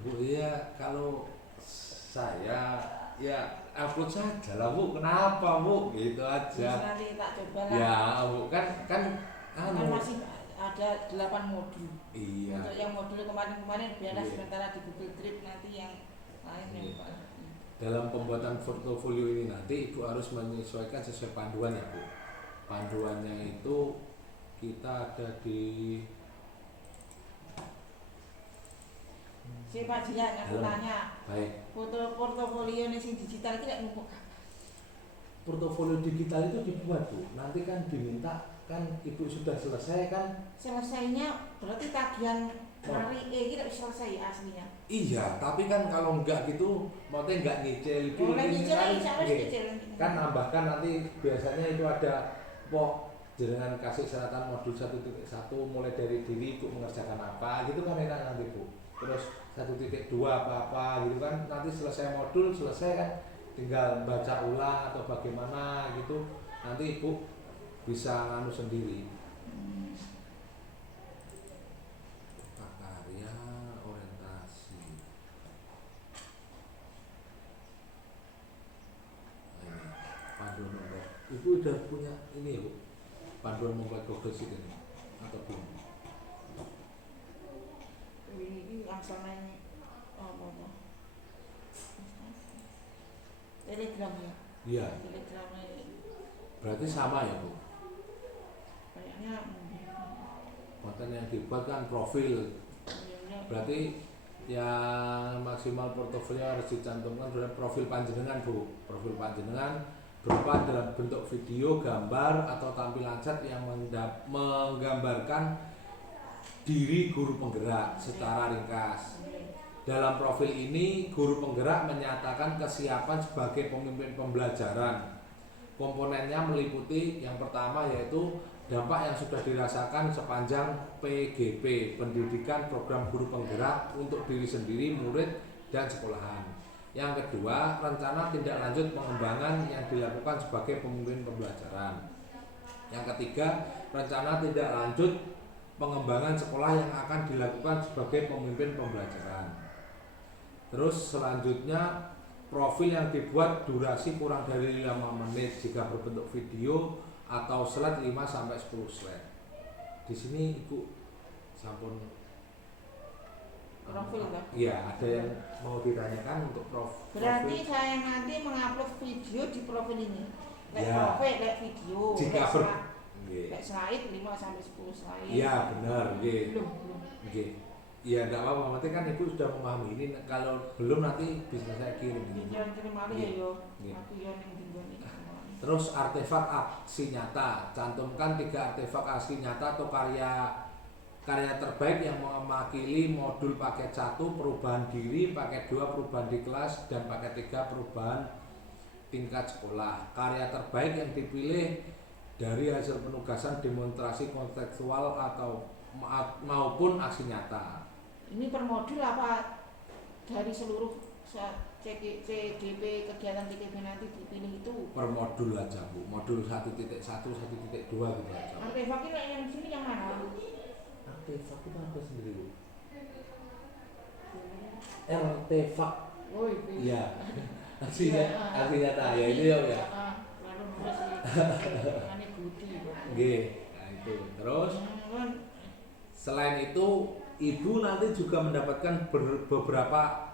Bu ya kalau saya ya upload saja lah Bu, kenapa Bu, gitu aja. Nanti tak coba lah. Ya Bu kan masih ada 8 modul. Iya. Untuk yang modul kemarin biarlah Iya. sementara di Google Drive, nanti yang lain yang Iya. Dalam pembuatan portofolio ini nanti Ibu harus menyesuaikan sesuai panduan ya Bu. Panduannya itu kita ada di siapa dia aku tanya. Baik. Foto portofolio ini sing digital itu kayak numpuk. Portofolio digital itu dibuat Bu. Nanti kan diminta kan Ibu sudah selesai kan? Selesainya berarti tagihan hari kita selesai aslinya. Iya, tapi kan kalau enggak gitu, maksudnya enggak nyicil. Boleh nyicil, Kan, kan nambahkan nanti biasanya itu ada jenengan kasih syaratan modul 1.1 mulai dari diri Ibu mengerjakan apa gitu kan enak nanti Bu. Terus 1.2 apa-apa gitu kan, nanti selesai modul selesai kan tinggal baca ulang atau bagaimana gitu, nanti Ibu bisa nganu sendiri. Karya orientasi ini panduan membuat, Ibu udah punya ini ya Bu, panduan membuat Google Sheet ini atau belum? Ini langsung naik apa? Telegram ya? Iya. Telegramnya Berarti sama ya Bu? kayaknya Konten yang dibuat kan profil. Berarti yang maksimal portofolio harus dicantumkan dalam profil panjenengan Bu. Profil panjenengan berupa dalam bentuk video, gambar atau tampilan chat yang menggambarkan diri guru penggerak secara ringkas. Dalam profil ini guru penggerak menyatakan kesiapan sebagai pemimpin pembelajaran. Komponennya meliputi yang pertama yaitu dampak yang sudah dirasakan sepanjang PGP, pendidikan program guru penggerak untuk diri sendiri, murid, dan sekolahan. Yang kedua, rencana tindak lanjut pengembangan yang dilakukan sebagai pemimpin pembelajaran. Yang ketiga, rencana tindak lanjut pengembangan sekolah yang akan dilakukan sebagai pemimpin pembelajaran. Terus selanjutnya, profil yang dibuat durasi kurang dari 5 menit jika berbentuk video atau slide 5-10 slide. Di sini Ibu sampun profil kan? Iya, ada yang mau ditanyakan untuk profil. Berarti saya nanti mengupload video di profil ini. Ya. Profil, video. Jika slide 5-10 slide. Iya, benar, nggih. Belum. Nggih. Iya, enggak apa-apa, nanti kan Ibu sudah memahami ini. Kalau belum nanti bisa saya kirim ini. Kirim lagi ya yo. Nggih. Aku yo ning dinggon iki. Terus artefak aksi nyata, cantumkan 3 artefak aksi nyata atau karya terbaik yang mewakili modul paket 1 perubahan diri, paket 2 perubahan di kelas, dan paket 3 perubahan tingkat sekolah. Karya terbaik yang dipilih dari hasil penugasan demonstrasi kontekstual atau maupun aksi nyata. Ini per modul apa dari seluruh CGP kegiatan CGP nanti dipilih itu? Per modul aja Bu, modul 1.1, 1.2 gitu aja. Artefak ini yang sini yang mana? Artefak itu apa sendiri Bu? Artefak. Oh itu. Iya. Aksi nyata ya itu ya. Lalu nulis ini Budi. Nggih. Nah itu. Terus selain itu Ibu nanti juga mendapatkan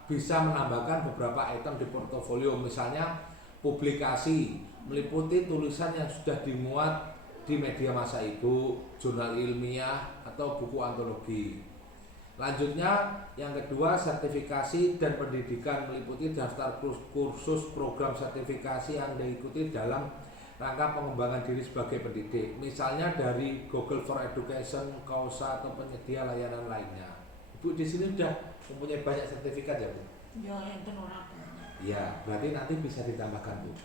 bisa menambahkan beberapa item di portofolio, misalnya publikasi meliputi tulisan yang sudah dimuat di media massa Ibu, jurnal ilmiah atau buku antologi. Lanjutnya yang kedua, sertifikasi dan pendidikan meliputi daftar kursus program sertifikasi yang diikuti dalam rangka pengembangan diri sebagai pendidik, misalnya dari Google for Education, Kausa atau penyedia layanan lainnya. Ibu di sini sudah mempunyai banyak sertifikat ya Bu? Ya, enten ora. Ya, berarti nanti bisa ditambahkan Bu.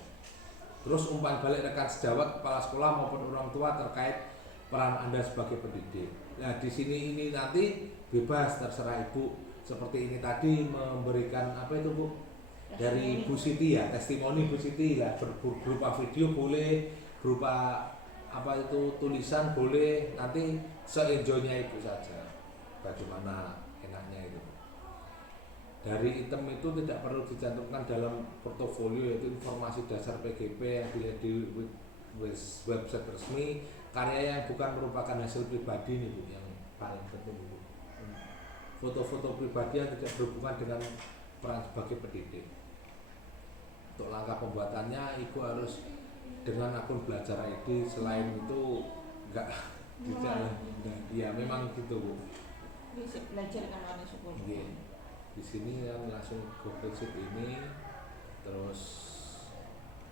Terus umpan balik rekan sejawat, kepala sekolah maupun orang tua terkait peran Anda sebagai pendidik. Nah, di sini ini nanti bebas terserah Ibu. Seperti ini tadi memberikan apa itu Bu? Dari Bu Siti ya, testimoni Bu Siti lah, berupa video boleh, berupa apa itu tulisan boleh, nanti se-enjoynya Ibu saja. Bagaimana enaknya itu. Dari item itu tidak perlu dicantumkan dalam portofolio, yaitu informasi dasar PGP yang dilihat di website resmi, karya yang bukan merupakan hasil pribadi nih Bu, yang paling penting Bu. Foto-foto pribadi yang tidak berhubungan dengan peran sebagai pendidik. Untuk langkah pembuatannya Ibu harus dengan akun belajar ID, selain itu enggak tidak ya memang gitu Bu. Bisa belajar kan sekolah. Di sini yang langsung Google Sheet ini, terus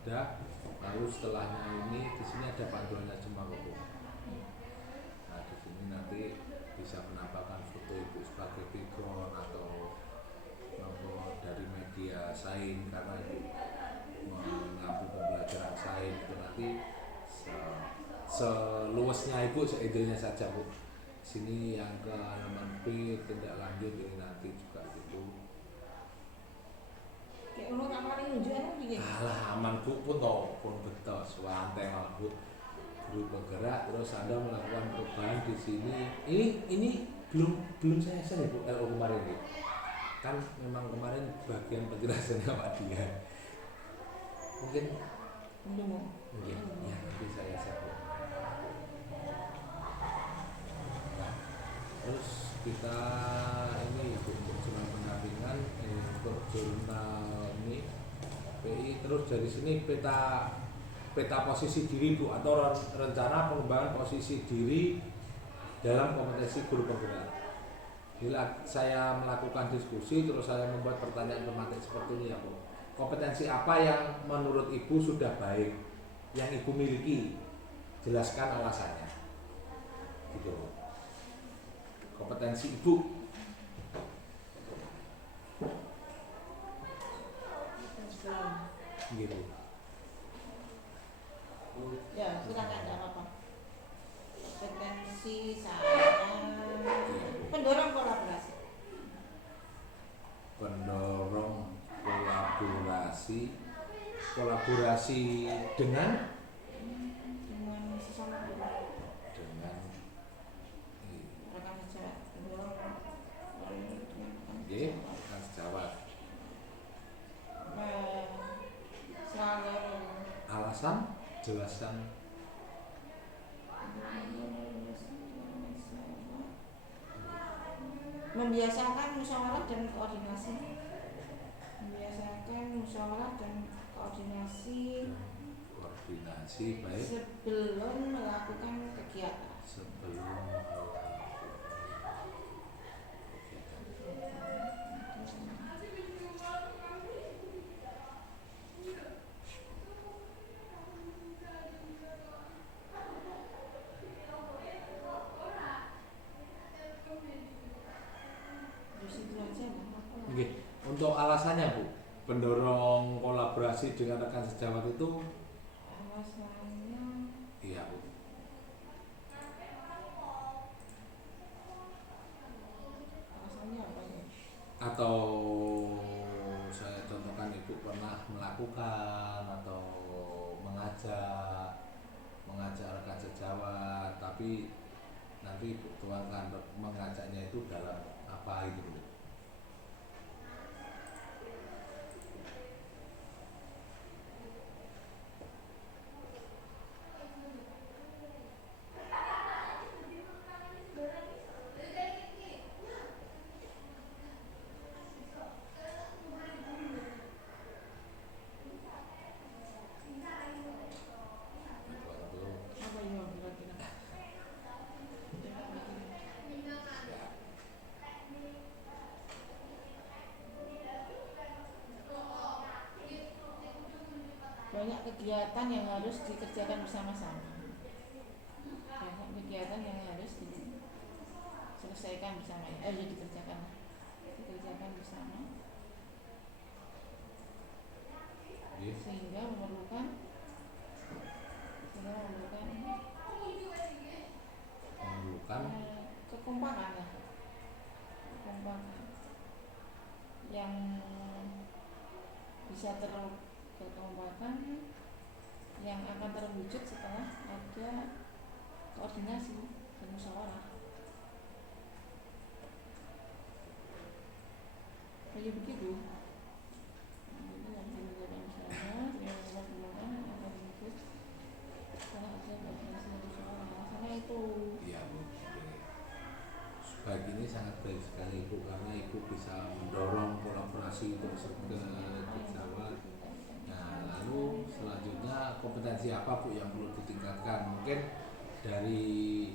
udah, lalu setelahnya ini di sini ada panduannya cuma Bu. Nah di sini nanti bisa menambahkan foto Ibu sebagai background atau dari media sains karena Ibu mengambil pembelajaran sains itu nanti seluasnya Ibu, seidenya saja Bu. Sini yang ke halaman B tindak lanjut ini nanti juga gitu. Kayak ono kamar nunjukan piye? Halaman Bu pun betos wantai Bu. Guru penggerak, terus Anda melakukan perubahan di sini. Ini belum saya share Bu kemarin ini. Kan memang kemarin bagian penjelasannya Pak Dia. Mungkin belum. Ya, nanti saya share Bu. Terus kita ini untuk jurnal pendampingan, untuk jurnal ini PI, terus dari sini peta posisi diri Bu, atau rencana pengembangan posisi diri dalam kompetensi guru penggerak. Bila saya melakukan diskusi terus saya membuat pertanyaan tematik seperti ini ya Bu, kompetensi apa yang menurut Ibu sudah baik yang Ibu miliki, jelaskan alasannya gitu. Kompetensi Ibu gitu. Ya, silakan, tidak apa-apa. Kompetensi saya pendorong kolaborasi. Pendorong kolaborasi dengan sesama guru, dengan rekan sejawat, pendorong rekan sejawat. selalu Alasan jelaskan. Membiasakan musyawarah dan koordinasi. Membiasakan musyawarah dan koordinasi Baik sebelum melakukan kegiatan. Oke, untuk alasannya Bu, pendorong kolaborasi dengan rekan sejawat itu Alasannya iya Bu. alasannya apa ya? Atau saya contohkan Ibu pernah melakukan atau mengajak rekan sejawat, tapi nanti Ibu tuangkan mengajaknya itu dalam apa itu Bu? Apa ya kira-kira? Banyak kegiatan yang harus dikerjakan bersama-sama. Banyak kegiatan yang harus diselesaikan bersama. Dikerjakan bersama. Sehingga memerlukan kekompakan ya. Kekompakan yang bisa kekompakan yang akan terwujud setelah ada koordinasi dan musyawarah. Jadi begitu. Itu yang dilakukan bersama, yang dilakukan yang terwujud setelah ada koordinasi dan musyawarah. Alasannya itu. Iya Bu. Baik, ini sangat baik sekali Ibu karena Ibu bisa mendorong kolaborasi untuk sejawat. Nah, lalu selanjutnya kompetensi apa Bu yang perlu ditingkatkan? Mungkin dari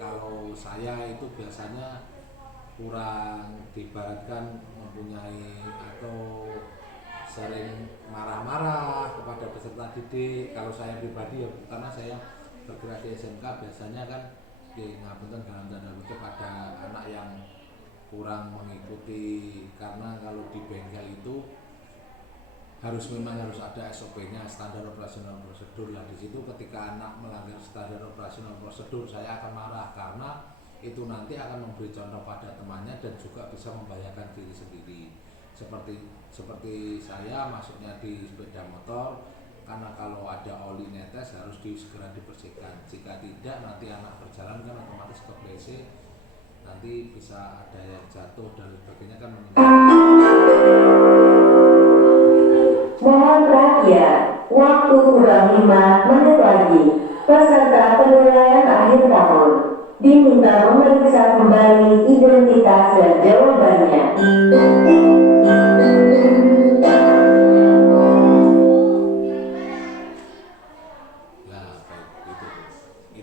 kalau saya itu biasanya kurang diibaratkan mempunyai atau sering marah-marah kepada peserta didik. Kalau saya pribadi ya, karena saya bergerak di SMK biasanya kan ngapunten dalam tanda kutip ada anak yang kurang mengikuti, karena kalau di bengkel itu memang harus ada SOP-nya, standar operasional prosedur. Lah di situ ketika anak melanggar standar operasional prosedur saya akan marah karena itu nanti akan memberi contoh pada temannya dan juga bisa membahayakan diri sendiri. Seperti saya masuknya di sepeda motor, karena kalau ada oli netes harus segera dibersihkan. Jika tidak nanti anak berjalan kan otomatis kepleset, nanti bisa ada yang jatuh dan sebagainya kan Mohon perhatian, waktu kurang 5 menit lagi. Peserta penilaian akhir tahun diminta memeriksa kembali identitas dan jawabannya.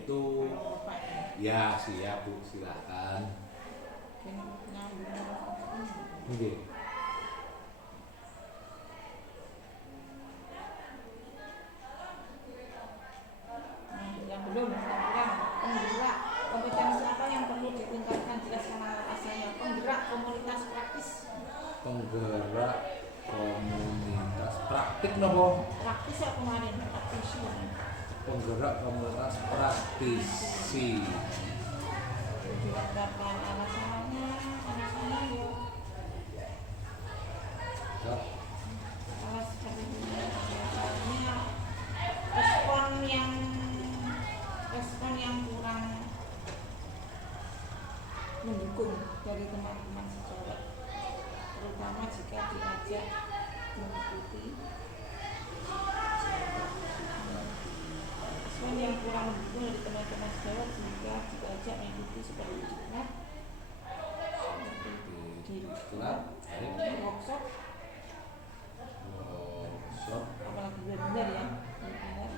itu ya siap Bu, silakan. Nggih. Yang belum penggerak kompetensi apa yang perlu ditingkatkan, jelaskan alasannya. Penggerak komunitas praktis. Penggerak komunitas praktik nopo? Praktis ya kemarin, praktisi. Penggerak komunitas praktisi. Dilakukan alasannya ya. Ya. Alasannya respon yang kurang mendukung dari teman-teman sejawat, terutama jika diajak mengikuti. Respon yang kurang mendukung dari teman-teman sejawat jika diajak mengikuti seperti diklat, workshop, apalagi benar ya, benar.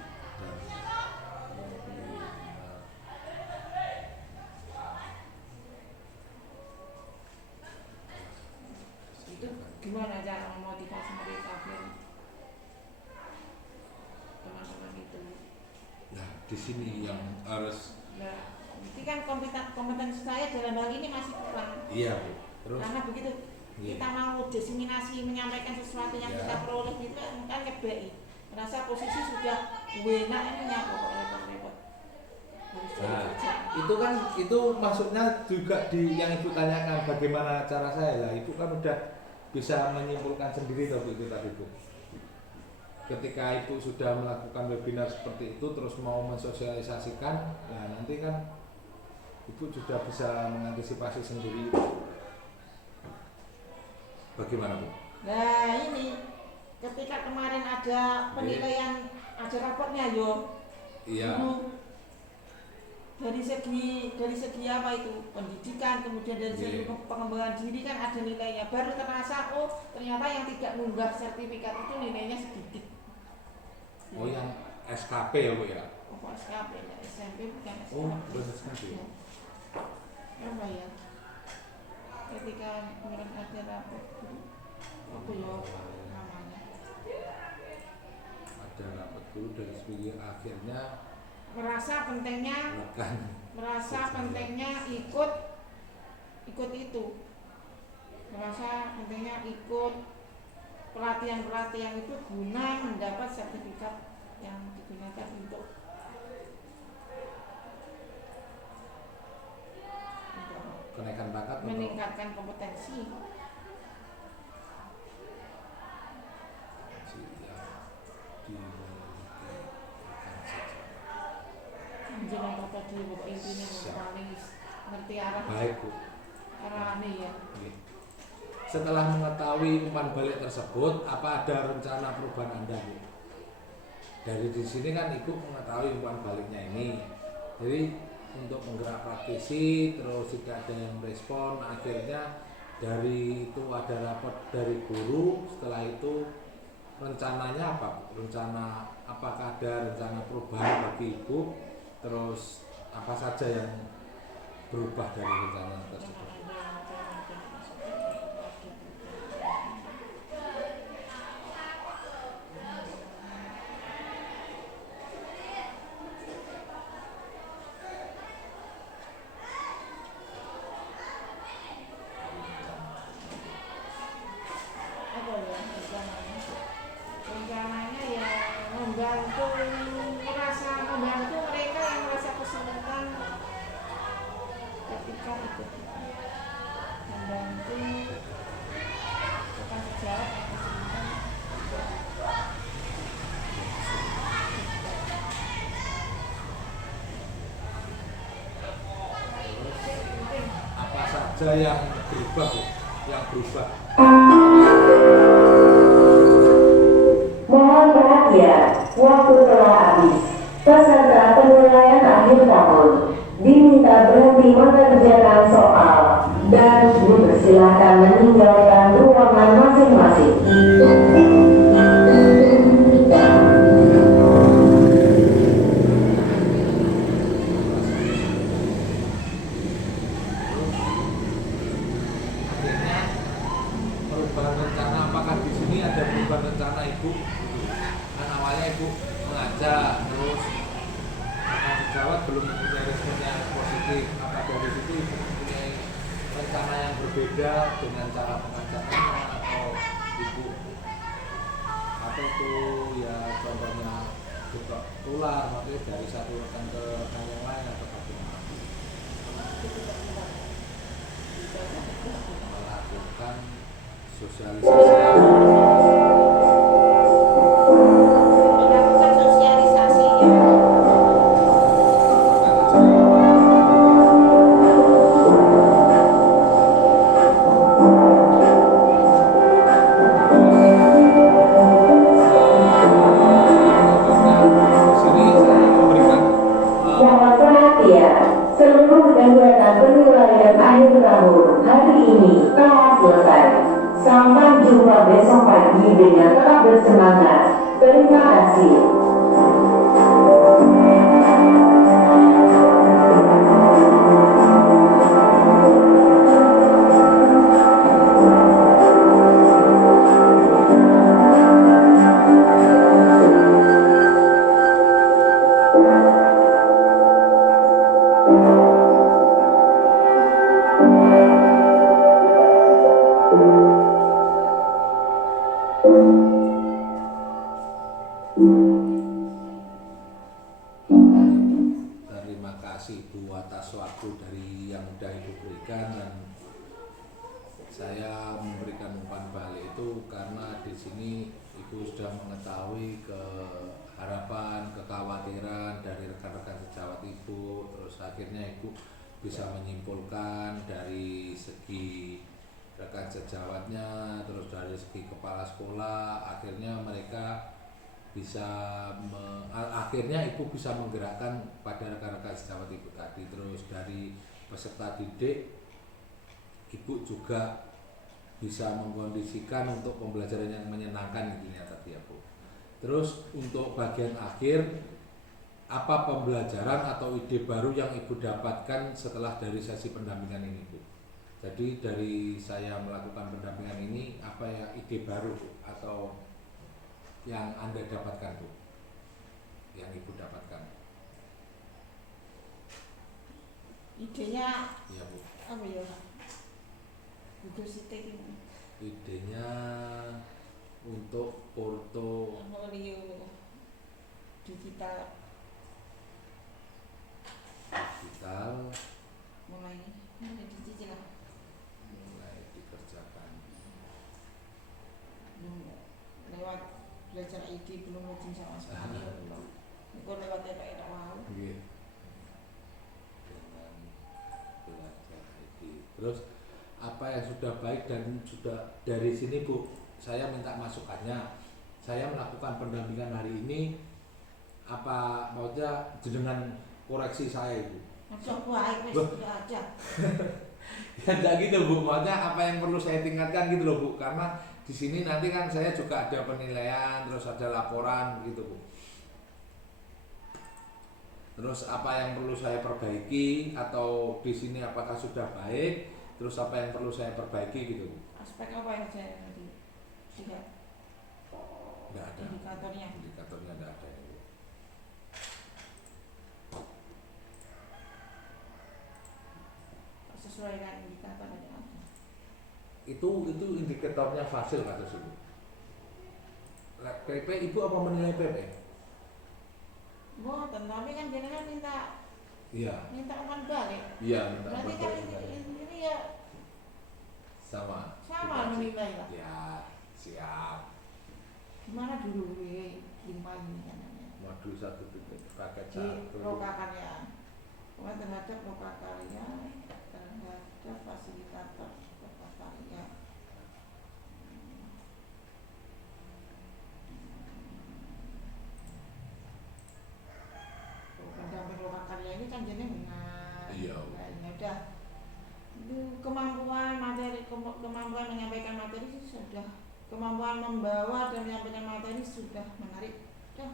Itu gimana cara memotivasi mereka biar teman-teman itu? Nah, di sini yang harus. Nah, ini kan kompetensi saya dalam hal ini masih kurang. Iya, Bu. Terus. Karena begitu kita mau diseminasi menyampaikan sesuatu yang kita peroleh itu kan ngebai. Merasa posisi sudah enak ini nyapa kok repot-repot. Nah, itu maksudnya juga di yang Ibu tanyakan bagaimana cara saya lah. Ibu kan udah bisa menyimpulkan sendiri toh itu tadi Bu. Ketika Ibu sudah melakukan webinar seperti itu terus mau mensosialisasikan, nah nanti kan Ibu sudah bisa mengantisipasi sendiri. Bagaimana Bu? Nah ini ketika kemarin ada penilaian, ada raportnya yo. Iya. Dari segi apa itu pendidikan, kemudian dari segi pengembangan diri kan ada nilainya. Baru terasa oh ternyata yang tidak nunggah sertifikat itu nilainya sedikit. Oh yang SKP ya Bu ya? Oh SKP ya, SMP bukan SKP. Oh bukan SKP. Apa ya? Ketika kemarin ada rapor apa ya namanya? Ada rapat dulu dari segi akhirnya merasa pentingnya ikut itu, merasa pentingnya ikut pelatihan itu guna mendapat sertifikat yang digunakan untuk kenaikan bakat, meningkatkan kompetensi. Jangan apa di pokok intinya paling ngerti arah. Baik Bu. Arahnya ya. Setelah mengetahui umpan balik tersebut, apa ada rencana perubahan Anda Bu? Dari di sini kan Ibu mengetahui umpan baliknya ini. Jadi untuk menggerak praktisi terus tidak ada yang respon, akhirnya dari itu ada rapor dari guru. Setelah itu rencananya apa? Apakah ada rencana perubahan bagi Ibu? Terus apa saja yang berubah dari rencana tersebut? Rencananya ya membantu mereka yang merasa kesulitan ketika ikut, membantu bukan sejawat yang kesulitan. Apa saja yang berubah Bu? Yang berubah? Mohon perhatian, waktu telah habis. Peserta penilaian akhir tahun diminta berhenti mengerjakan soal dan dipersilakan meninggalkan ruangan masing-masing. bukan rencana ibu gitu. Kan awalnya ibu mengajak, terus rekan sejawat belum mempunyai respon yang positif. Apa dari situ ibu mempunyai rencana yang berbeda dengan cara pengajakannya, atau ibu atau itu ya contohnya juga tular, makanya dari satu rekan ke rekan yang lain atau bagaimana melakukan sosialisasi Melakukan sosialisasi ya. Mohon perhatian, seluruh kegiatan penilaian akhir tahun hari ini telah selesai. Sampai jumpa besok pagi dengan tetap bersemangat. Terima kasih. Terima kasih Bu atas waktu dari yang sudah Ibu berikan, dan saya memberikan umpan balik itu karena di sini Ibu sudah mengetahui harapan, kekhawatiran dari rekan-rekan sejawat Ibu, terus akhirnya Ibu bisa menyimpulkan dari segi rekan sejawatnya, terus dari segi kepala sekolah, akhirnya mereka bisa akhirnya Ibu bisa menggerakkan pada rekan-rekan sejawat Ibu tadi. Terus dari peserta didik, Ibu juga bisa mengkondisikan untuk pembelajaran yang menyenangkan intinya tadi ya Bu. Terus untuk bagian akhir, apa pembelajaran atau ide baru yang Ibu dapatkan setelah dari sesi pendampingan ini Bu? Jadi dari saya melakukan pendampingan ini, apa ya ide baru Bu, atau yang Anda dapatkan Bu, yang Ibu dapatkan? Idenya Iya Bu. apa ya? Buku sitek ini. Idenya untuk porto Portfolio digital mulai dicicil lah. mulai dikerjakan. Lewat belajar ID belum rutin sama sekali belum. Itu lewat TPI tak mau. Iya. Dengan belajar ID. Terus apa yang sudah baik dan sudah dari sini Bu, saya minta masukannya. Saya melakukan pendampingan hari ini, apa maunya jenengan koreksi saya Ibu. Aja baik wis sudah aja. Ya enggak gitu Bu, maksudnya apa yang perlu saya tingkatkan gitu loh Bu, karena di sini nanti kan saya juga ada penilaian, terus ada laporan gitu Bu. Terus apa yang perlu saya perbaiki, atau di sini apakah sudah baik, terus apa yang perlu saya perbaiki gitu Bu. Aspek apa yang saya nanti tidak Enggak ada. indikatornya. Indikatornya enggak ada ya Bu. Sesuaikan indikator aja. Itu indikatornya fasil kata Ibu. PP Ibu apa menilai PP? Boten, tapi kan jenengan Iya. minta umpan balik. Iya, minta Berarti umpan kan balik. ini ya Sama menilai lah. ya, siap. Gimana dulu lima ini kan Modul 1 titik paket di 1 lokakarya. Terhadap lokakarya, terhadap fasilitator lokakarya. Pendamping lokakarya ini kan jenengan. Iya. Ya udah. Itu kemampuan menyampaikan materi sudah, kemampuan membawa dan menyampaikan materi sudah menarik. Dah.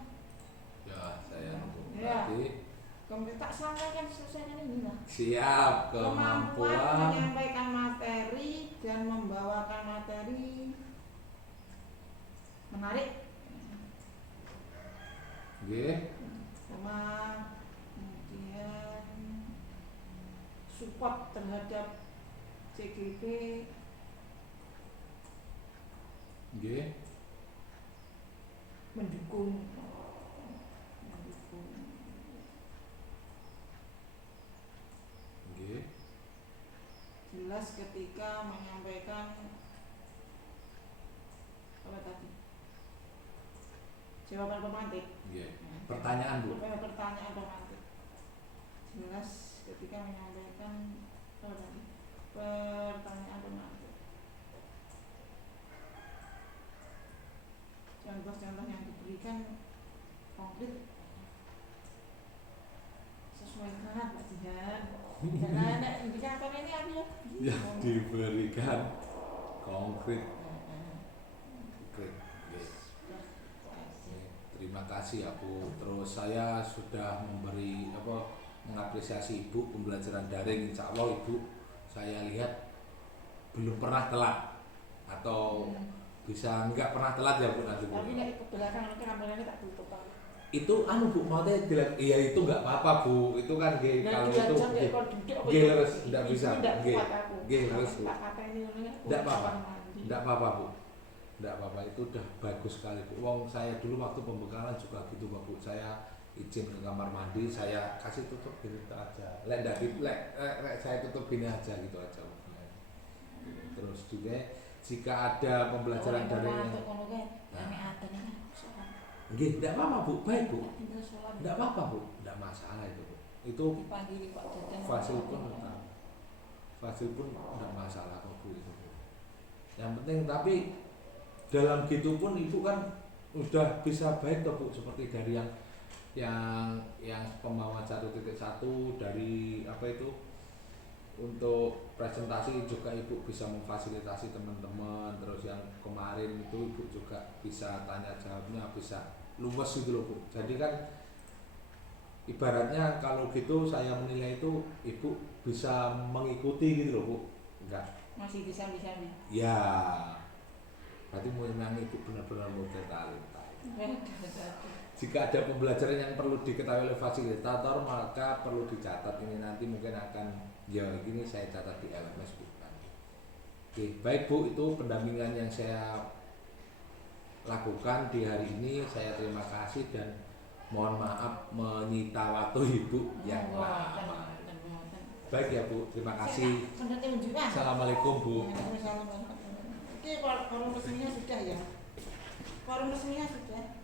ya saya Ya. berarti Tak sampaikan selesaikan ini lah. siap Kemampuan kemampuan menyampaikan materi dan membawakan materi menarik. Nggih. Sama kemudian support terhadap CGP. Nggih. Mendukung Nggih. jelas ketika menyampaikan apa tadi jawaban pemantik. Nggih. Pertanyaan Bu. Pertanyaan pemantik jelas ketika menyampaikan apa tadi pertanyaan pemantik. Contoh-contoh yang diberikan konkret sesuaikan Pak Jihan. Jangan indikator ini ada Yang diberikan konkret. Konkret. Nggih. Terima kasih ya Bu. Terus saya sudah mengapresiasi Ibu pembelajaran daring. Insya Allah Ibu saya lihat belum pernah telat atau bisa enggak pernah telat ya Bu nanti Bu. Tapi nek ke belakang nanti kameranya tak tutup Pak. Itu Bu maksudnya iya itu enggak apa-apa Bu. Itu kan nggih kalau itu nggih leres enggak bisa. Nggih leres Bu. Enggak apa-apa. Enggak apa-apa Bu. Enggak apa-apa itu udah bagus sekali Bu. Wong saya dulu waktu pembekalan juga gitu Pak Bu. Saya izin ke kamar mandi, saya kasih tutup gitu aja. Lek saya tutup gini aja gitu aja Bu. Terus juga jika ada pembelajaran dari nggih, enggak apa-apa Bu, baik Bu. Enggak apa-apa Bu, enggak masalah itu Bu. Itu fasil pun enggak masalah kok Bu itu Bu. Yang penting tapi dalam gitu pun Ibu kan udah bisa baik toh Bu, seperti dari yang pembawaan 1.1 dari apa itu untuk presentasi juga Ibu bisa memfasilitasi teman-teman. Terus yang kemarin itu Ibu juga bisa tanya jawabnya bisa luwes gitu loh Bu. Jadi kan ibaratnya kalau gitu saya menilai itu Ibu bisa mengikuti gitu loh Bu. Enggak. Masih bisa-bisanya. Ya. Berarti memang Ibu benar-benar multi talenta. Jika ada pembelajaran yang perlu diketahui oleh fasilitator maka perlu dicatat. Ini nanti mungkin akan ya gini saya catat di LMS Bu. Oke, baik Bu, itu pendampingan yang saya lakukan di hari ini. Saya terima kasih dan mohon maaf menyita waktu Ibu yang lama. Baik ya Bu, terima kasih. Assalamualaikum Bu. Oke, forum resminya sudah ya. Forum resminya sudah.